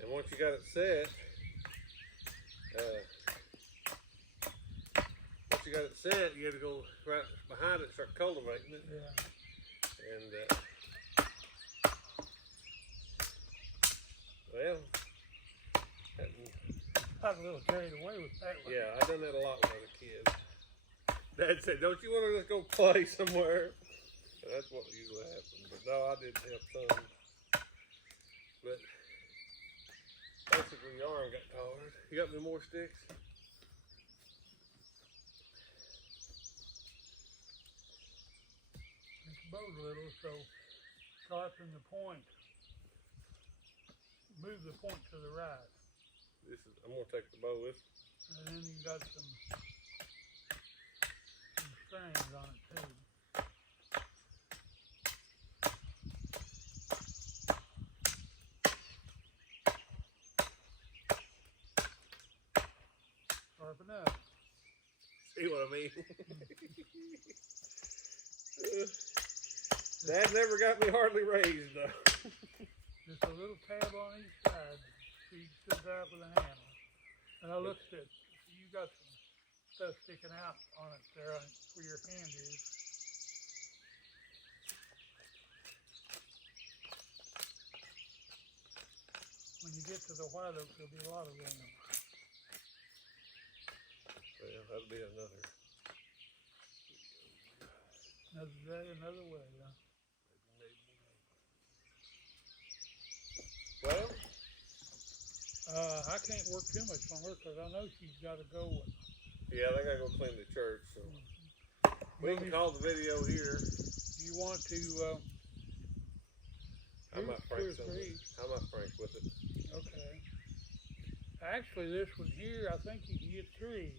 And once you got it set, you got to go right behind it and start cultivating it. Yeah. And well, Got a little carried away with that one. yeah, I done that a lot when I was a kid. Dad said, "Don't you want to just go play somewhere?" And that's what usually happens. But no, I did help some. But basically, yarn got tired. You got any more sticks? It's bowed a little, so sharpen the point. Move the point to the right. I'm gonna take the bow with. And then you got some strands on it too. Sharpen up. See what I mean? Dad never got me hardly raised though. Just a little tab on each side. So you sit there with a hammer. And I looked at, you got some stuff sticking out on it there where your hand is. When you get to the white oak, there'll be a lot of them. Well, that'll be another. Another day, another way, huh? Well, I can't work too much on her because I know she's got to go. yeah, they gotta go clean the church, so we can call the video here. You want to two or three. I might Frank with it. Okay. Actually, this one here, I think you can get 3,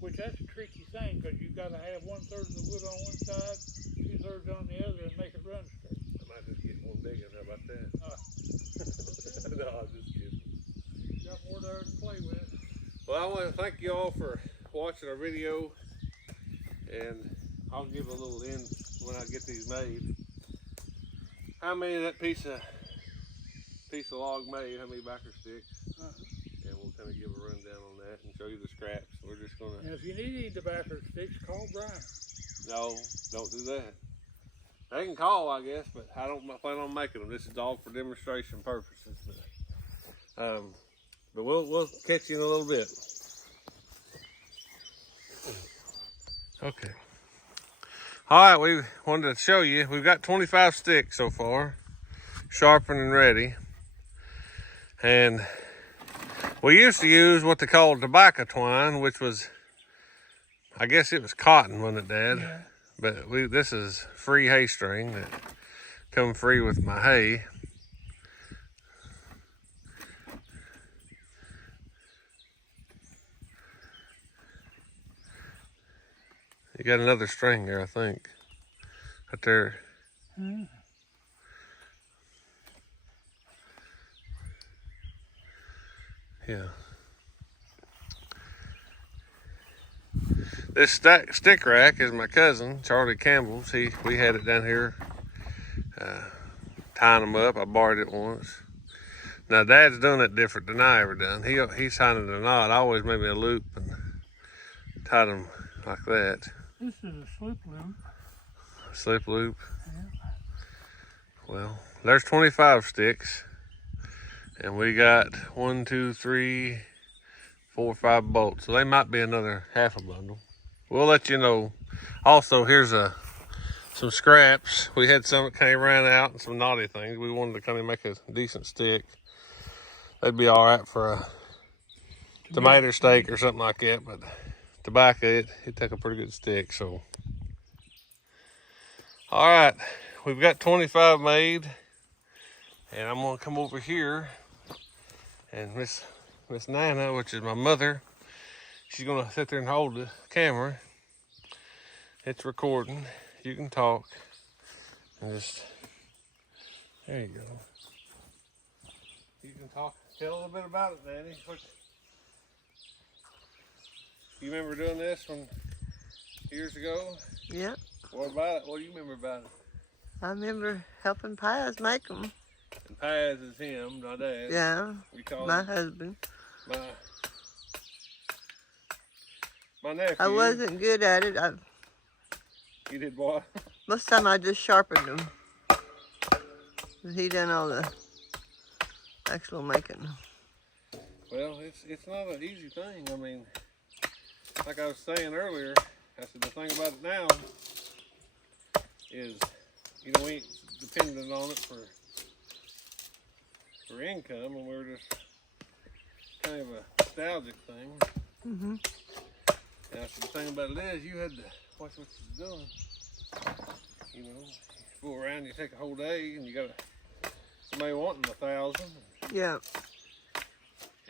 which that's a tricky thing because you've got to have 1/3 of the wood on one side, 2/3 on the other, and make it run straight. I might just get one big one. How about that? Okay. No, I'm just kidding. You got more there to play with. Well, I want to thank you all for watching our video, and I'll give a little end when I get these made. How many of that piece of log made? How many backer sticks? And we'll kind of give a rundown on that and show you the scraps. We're just gonna. And if you need any tobacco sticks, call Brian. No, don't do that. They can call, I guess, but I don't plan on making them. This is all for demonstration purposes. But we'll catch you in a little bit. Okay. All right, we wanted to show you. We've got 25 sticks so far, sharpened and ready. And we used to use what they call tobacco twine, which was, I guess it was cotton, wasn't it, Dad? Yeah. But this is free hay string that come free with my hay. You got another string there, I think. Right there. Yeah. This stick rack is my cousin, Charlie Campbell's. We had it down here, tying them up. I borrowed it once. Now, Dad's doing it different than I ever done. He's tying it a knot. I always made me a loop and tied them like that. This is a slip loop. Slip loop. Yeah. Well, there's 25 sticks. And we got 1, 2, 3, 4, 5 bolts. So they might be another half a bundle. We'll let you know. Also, here's some scraps. We had some that kind of ran out and some knotty things. We wanted to kind of make a decent stick. They'd be all right for a tomato steak or something like that. But tobacco, it took a pretty good stick. So, all right, we've got 25 made. And I'm gonna come over here. And Miss Nana, which is my mother, she's gonna sit there and hold the camera. It's recording. You can talk. And just, there you go. You can talk. Tell a little bit about it, Nanny. You remember doing this from years ago? Yep. What about it? What do you remember about it? I remember helping Pies make them. And Paz is him, not Dad. Yeah. We call My him husband. my nephew. I wasn't good at it. You did what? Most of the time I just sharpened them. But he done all the actual making. Well, it's not an easy thing. I mean, like I was saying earlier, I said the thing about it now is, we ain't dependent on it for income, and we're just kind of a nostalgic thing. Mm-hmm. And I said the thing about it is, you had to watch what you're doing. You go around, you take a whole day, and you got somebody wanting 1,000. Yeah.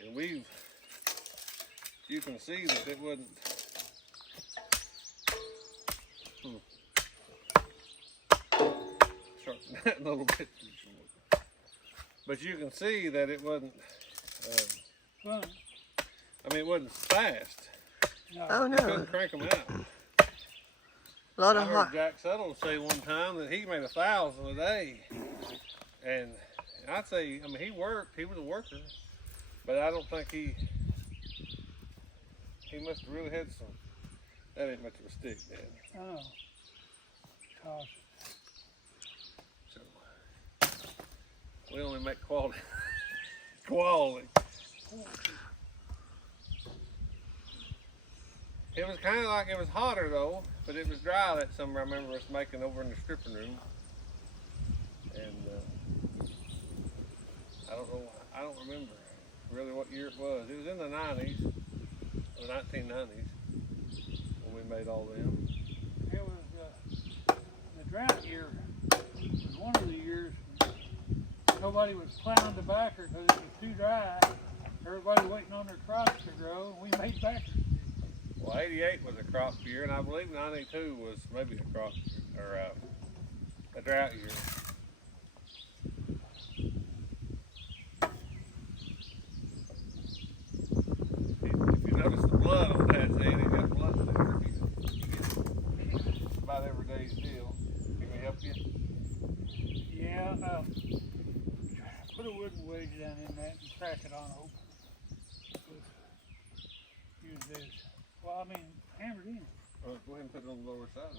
And you can see that it wasn't. Sharpen that a little bit. But you can see that it wasn't. Fun. I mean, it wasn't fast. No. Oh You no. couldn't crank them out. A lot I of heard hot. Jack Settle say one time that he made 1,000 a day, and I'd say, I mean, he worked. He was a worker, but I don't think he must have really had some. That ain't much of a stick, Dad. Oh. Toss So we only make quality. Quality. It was kind of like, it was hotter though, but it was dry that summer. I remember us making over in the stripping room. And I don't remember really what year it was. It was in the 90s, the 1990s, when we made all them. it. It was the drought year was one of the years nobody was plowing the backer because it was too dry. Everybody waiting on their crops to grow, and we made backers. Well, 88 was a crop year, and I believe 92 was maybe a crop or a drought year. If you notice the blood on Dad's head, he got blood there. It's about every day's deal. Can we help you? Yeah, put a wooden wedge down in that and crack it on open. Use this. Well, I mean, hammer it in. Well, go ahead and put it on the lower side of it.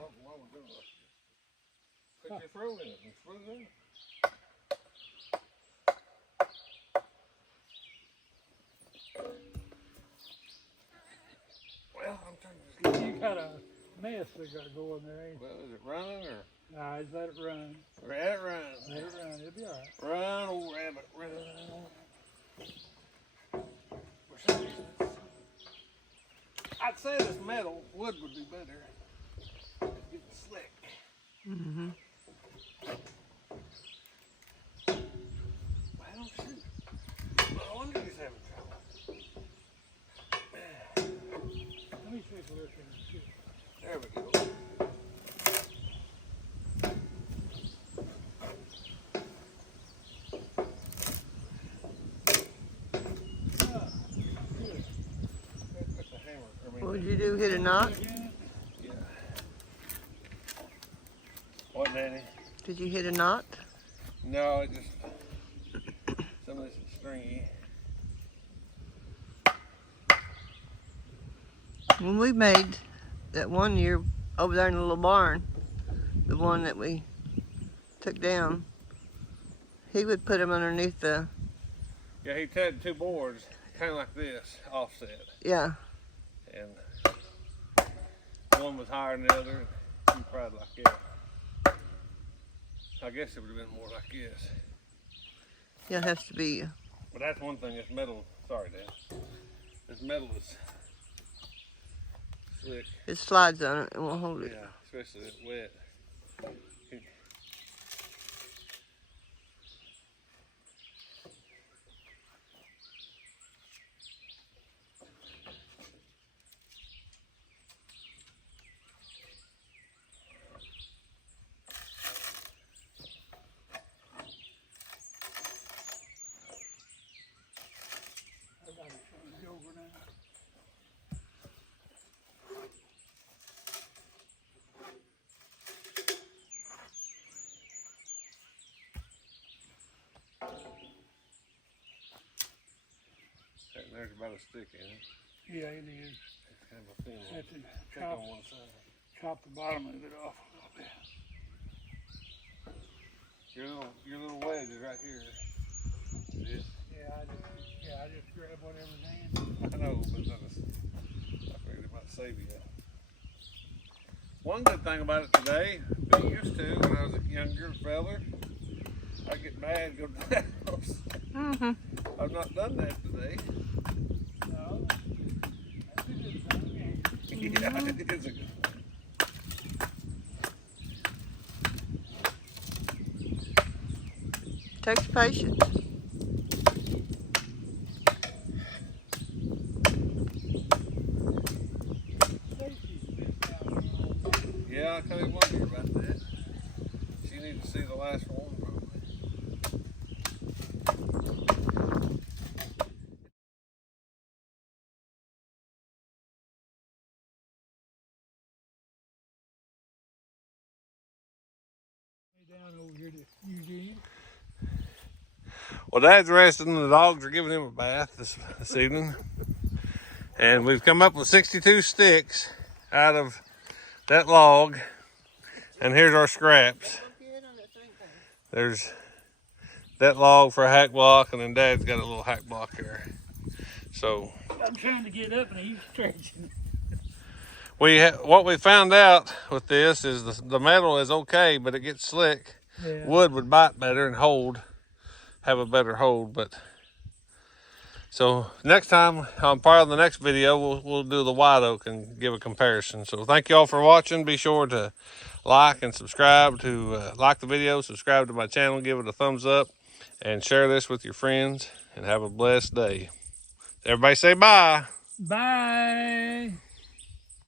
Oh, why we're doing this? Put your throw in it and smooth it. Well, I'm trying to just get You got a mess that got going there, ain't you? Well, is it running or? Nah, just let it run. Let it run. Let it run. It'll be all right. Run, old rabbit, run. I'd say this metal wood would be better. It's getting slick. Mm-hmm. Well, shoot. I wonder he's having trouble. Let me take a look and see. There we go. What'd you do, hit a knot? Yeah. What, Danny? Did you hit a knot? No, it just, some of this is stringy. When we made that one year over there in the little barn, the one that we took down, he would put them underneath the... Yeah, he tied two boards, kind of like this, offset. Yeah. And one was higher than the other, and he pried like that. I guess it would have been more like this. Yeah, it has to be. But that's one thing, this metal, sorry Dad, this metal is slick. It slides on it, it won't hold it. Yeah, especially if it's wet. There's about a stick in it. Yeah, it is. It's kind of a thin one. Have to Thick chop, on one side. chop the bottom of it off a little bit. Your little wedge is right here. This. Yeah, I just grab whatever's in. I know, but I figured it might save you. One good thing about it today, we used to when I was a younger fella, I get mad, go to the house. Mm-hmm. I've not done that today. No, that's a good thing. Yeah, it is a good one. Takes patience. Yeah, I kind of wonder about that. She needs to see the last one probably. Down over here to Eugene. Well, Dad's resting and the dogs are giving him a bath this evening. And we've come up with 62 sticks out of that log. And here's our scraps. There's that log for a hack block, and then Dad's got a little hack block there. So I'm trying to get up and he's stretching. what we found out with this is the metal is okay, but it gets slick. Yeah. Wood would bite better and have a better hold. But So next time, on part of the next video, we'll do the white oak and give a comparison. So thank you all for watching. Be sure to like and subscribe to like the video, subscribe to my channel, give it a thumbs up, and share this with your friends. And have a blessed day. Everybody say bye. Bye.